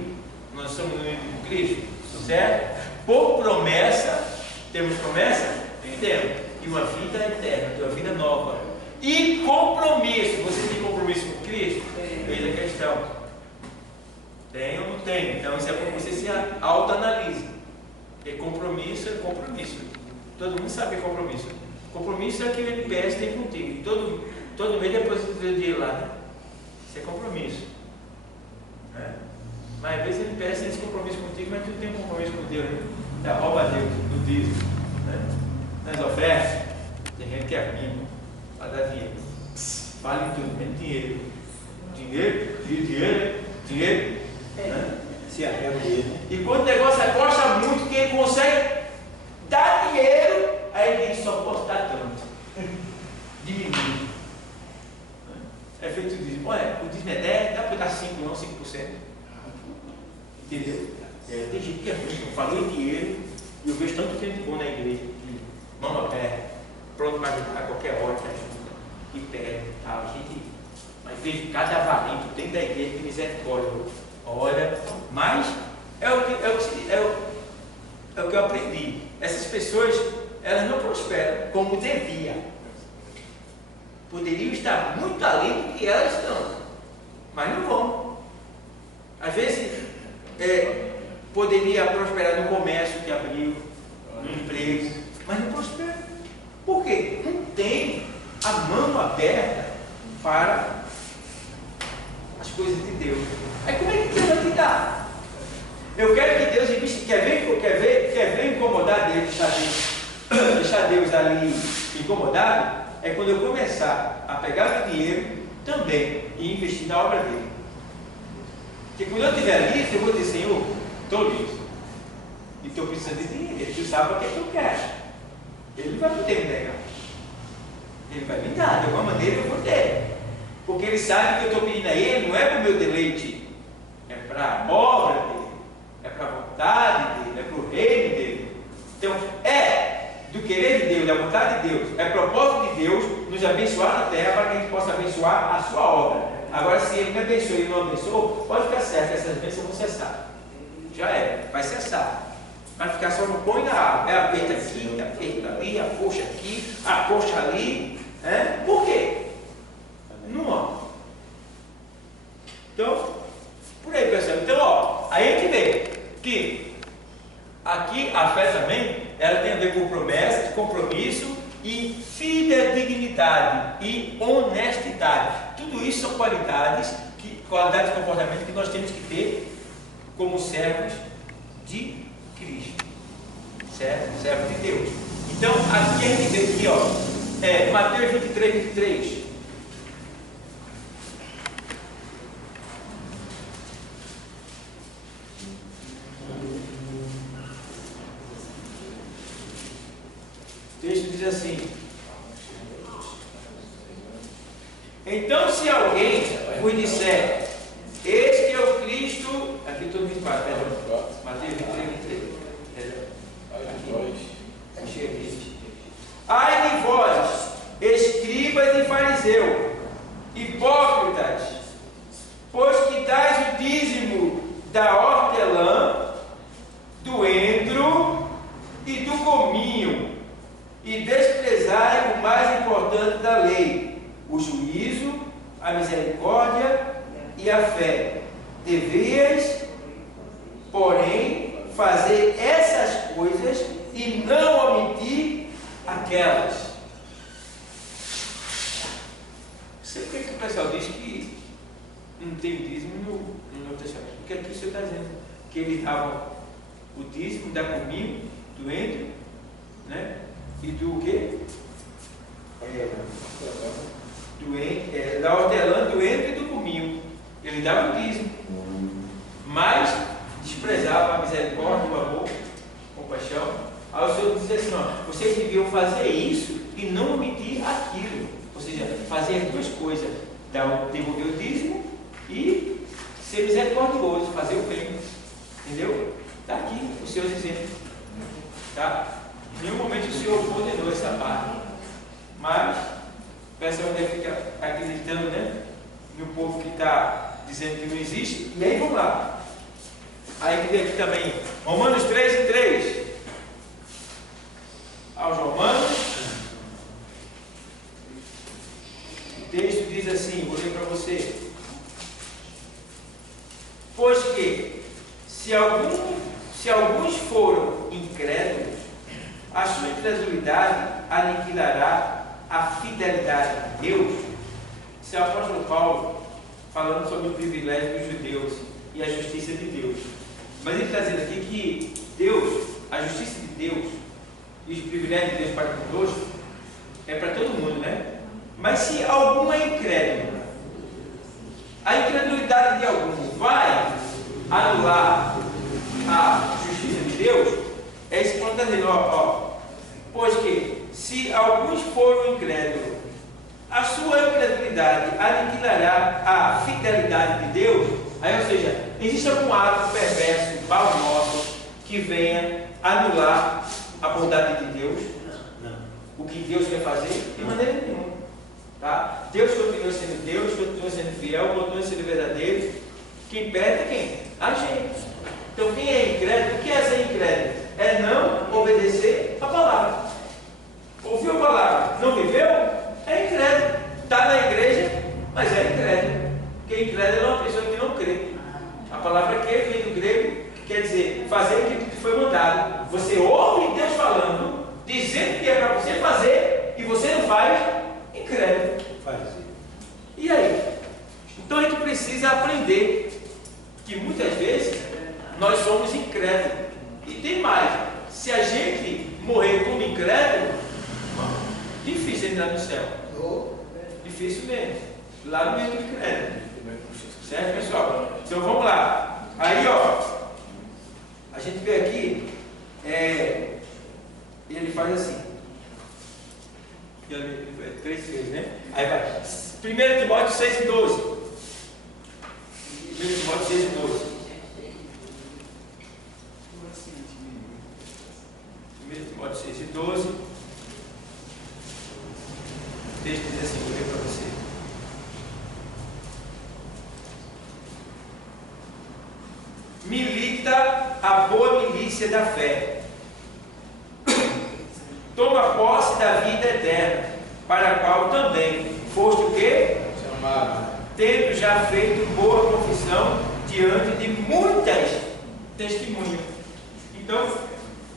Nós somos unidos com Cristo, certo? Por promessa, temos promessa? Temos. E uma vida eterna, uma vida nova. E compromisso. Você tem compromisso com Cristo? Eis a questão. Tem ou não tem? Então isso é para você se autoanalisa. E compromisso é compromisso. Todo mundo sabe que é compromisso. Compromisso é aquele NPS tem contigo. Todo mês deposita o dinheiro lá, né? Isso é compromisso. Né? Mas às vezes ele NPS tem esse compromisso contigo, mas tu não tem compromisso com Deus, né? Você rouba Deus no dízimo, né? Nas ofertas, tem gente que é amigo para dar dinheiro. Vale tudo, menos dinheiro. Dinheiro. Né? Se arrepende. E quando o negócio gosta muito, que ele consegue dar dinheiro, aí ele diz: só posso dar tanto. Diminui. É feito o dízimo. Olha, o dízimo é 10, dá para dar 5, não 5%. Entendeu? Tem gente que é ruim. Eu falei em dinheiro e eu vejo tanto tempo bom na igreja. Mão a pé, pronto para ajudar a qualquer hora que ajuda, que pede, tal. Mas vejo cada valente dentro da igreja de misericórdia. Olha, mas é o que eu aprendi. Essas pessoas, elas não prosperam como devia. Poderiam estar muito além do que elas estão, mas não vão. Às vezes, poderia prosperar no comércio que abriu, no emprego, mas não prospera. Por quê? Não tem a mão aberta para as coisas de Deus. Aí como é que Deus vai te dar? Eu quero que Deus invista, quer ver incomodar Deus, deixar Deus ali incomodado, é quando eu começar a pegar meu dinheiro também e investir na obra dele. Porque quando eu estiver livre, eu vou dizer: Senhor, estou livre. E estou precisando de dinheiro. Tu sabe o que é que eu quero. Ele vai poder me negar. Ele vai me dar, de alguma maneira eu vou ter. Porque ele sabe que eu estou pedindo a ele, não é para o meu deleite, é para a obra dele, é para a vontade dele, é para o reino dele. Então, do querer de Deus, da vontade de Deus, é propósito de Deus nos abençoar na terra para que a gente possa abençoar a sua obra. Agora, se ele me abençoou e não abençoou, pode ficar certo, essas bênçãos vão cessar. já é, vai cessar. Vai ficar só no põe na água. É aperta aqui, aperta ali, a coxa aqui, a coxa ali. Por quê? Não há. Então, por aí, pessoal. Então, ó, aí a gente vê que aqui a fé também, ela tem a ver com promessa, compromisso e fidedignidade e honestidade. Tudo isso são qualidades de comportamento que nós temos que ter como servos de Cristo, certo? Servo de Deus. Então, aqui a gente vê aqui, ó, Mateus 23. O texto diz assim: então, se alguém vos disser, este é o Cristo, aqui todo 24, perdão, Mateus 23. Ai de vós, escribas e fariseus, hipócritas, pois que dais o dízimo da hortelã, do endro e do cominho, e desprezai o mais importante da lei, o juízo, a misericórdia e a fé. Devias, porém, fazer essas coisas e não omitir aquelas. Sei por que o pessoal diz que não tem dízimo no Novo Testamento. Porque aqui o Senhor está dizendo que eles davam o dízimo da cominho, do endro, né? E do quê? Da hortelã, do endro e do cominho. Ele dava o dízimo, mas desprezava a misericórdia, o amor, a compaixão. Aí o Senhor diz assim: ó, vocês deviam fazer isso e não omitir aquilo. Ou seja, fazer as duas coisas: devolver o dízimo e ser misericordioso, fazer o bem. Entendeu? Está aqui os seus exemplos. Tá? Em nenhum momento o Senhor condenou essa parte. Mas o pessoal deve ficar acreditando, né? No povo que está dizendo que não existe. E aí vamos lá. Aí que tem aqui também Romanos 3:3. Aos Romanos, o texto diz assim, vou ler para você: pois que se alguns foram incrédulos, a sua incredulidade aniquilará a fidelidade de Deus. Esse é o apóstolo Paulo falando sobre o privilégio dos judeus e a justiça de Deus. Mas ele está dizendo aqui que Deus, a justiça de Deus e os privilégios de Deus para conosco é para todo mundo, né? Mas se algum é incrédulo, a incredulidade de algum vai anular a justiça de Deus? É isso que Paulo está dizendo, pois que se alguns foram incrédulos, a sua incredulidade aniquilará a fidelidade de Deus. Aí, ou seja, existe algum ato perverso, maldoso, que venha anular a bondade de Deus? Não. O que Deus quer fazer? De maneira nenhuma. Tá? Deus continua sendo Deus, continua sendo fiel, continua sendo verdadeiro. Quem perde é quem? A gente. Então, quem é incrédulo, o que é ser incrédulo? É não obedecer a palavra. Ouviu a palavra, não viveu? É incrédulo. Está na igreja, mas é incrédulo. Porque incrédulo é uma pessoa que não crê. A palavra que vem do grego, que quer dizer fazer o que foi mandado. Você ouve Deus falando, dizendo que é para você fazer, e você não faz, incrédulo. E aí? Então a gente precisa aprender que muitas vezes nós somos incrédulos. E tem mais, se a gente morrer como incrédulo, difícil entrar no céu. Difícil mesmo. Lá no meio do incrédulo. Certo, pessoal? Então vamos lá. Aí, a gente vê aqui, ele faz assim. Ele 3 vezes, né? Aí vai. 1 Timóteo 6:12. 1 Timóteo 6:12. 1 Timóteo 6:12. O texto diz assim, vou ler para você. Milita a boa milícia da fé. Toma posse da vida eterna, para a qual também foste o quê? Chamado. Tendo já feito boa confissão diante de muitas testemunhas. Então,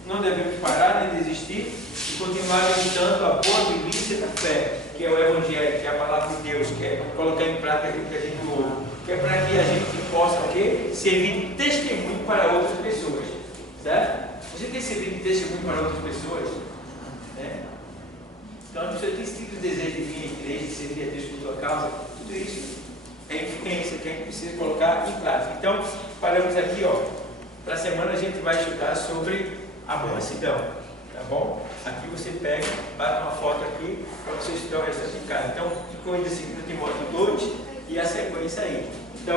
não devemos parar nem desistir e continuar meditando a boa milícia da fé, que é o Evangelho, que é a palavra de Deus, que é colocar em prática aquilo que a gente ouve, que é para que a gente possa servir de testemunho para outras pessoas. Certo? A gente tem servido de testemunho para outras pessoas. Né? Então, a pessoa tem tido desejo de vir à igreja, de servir a Deus por tua causa, tudo isso é influência que a gente precisa colocar em prática. Então, paramos aqui, ó. Para a semana a gente vai estudar sobre a mansidão, tá bom? Aqui você pega, bate uma foto aqui para você estudar o restante em casa. Então, ficou ainda 2 Timóteo 2 e a sequência aí. Então,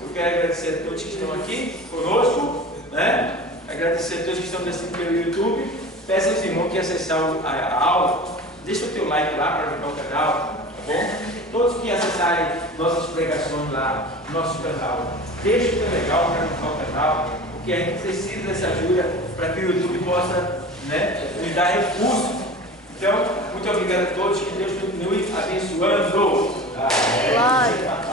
eu quero agradecer a todos que estão aqui conosco, né? Agradecer a todos que estão assistindo pelo YouTube. Peço aos irmãos que acessar a aula, deixa o teu like lá para ajudar o canal, tá bom? Todos que acessarem nossas pregações lá, nosso canal, deixa o teu legal para ajudar o canal, porque a gente precisa dessa ajuda para que o YouTube possa, né, nos dar recursos. Então, muito obrigado a todos, que Deus continue abençoando. Glória.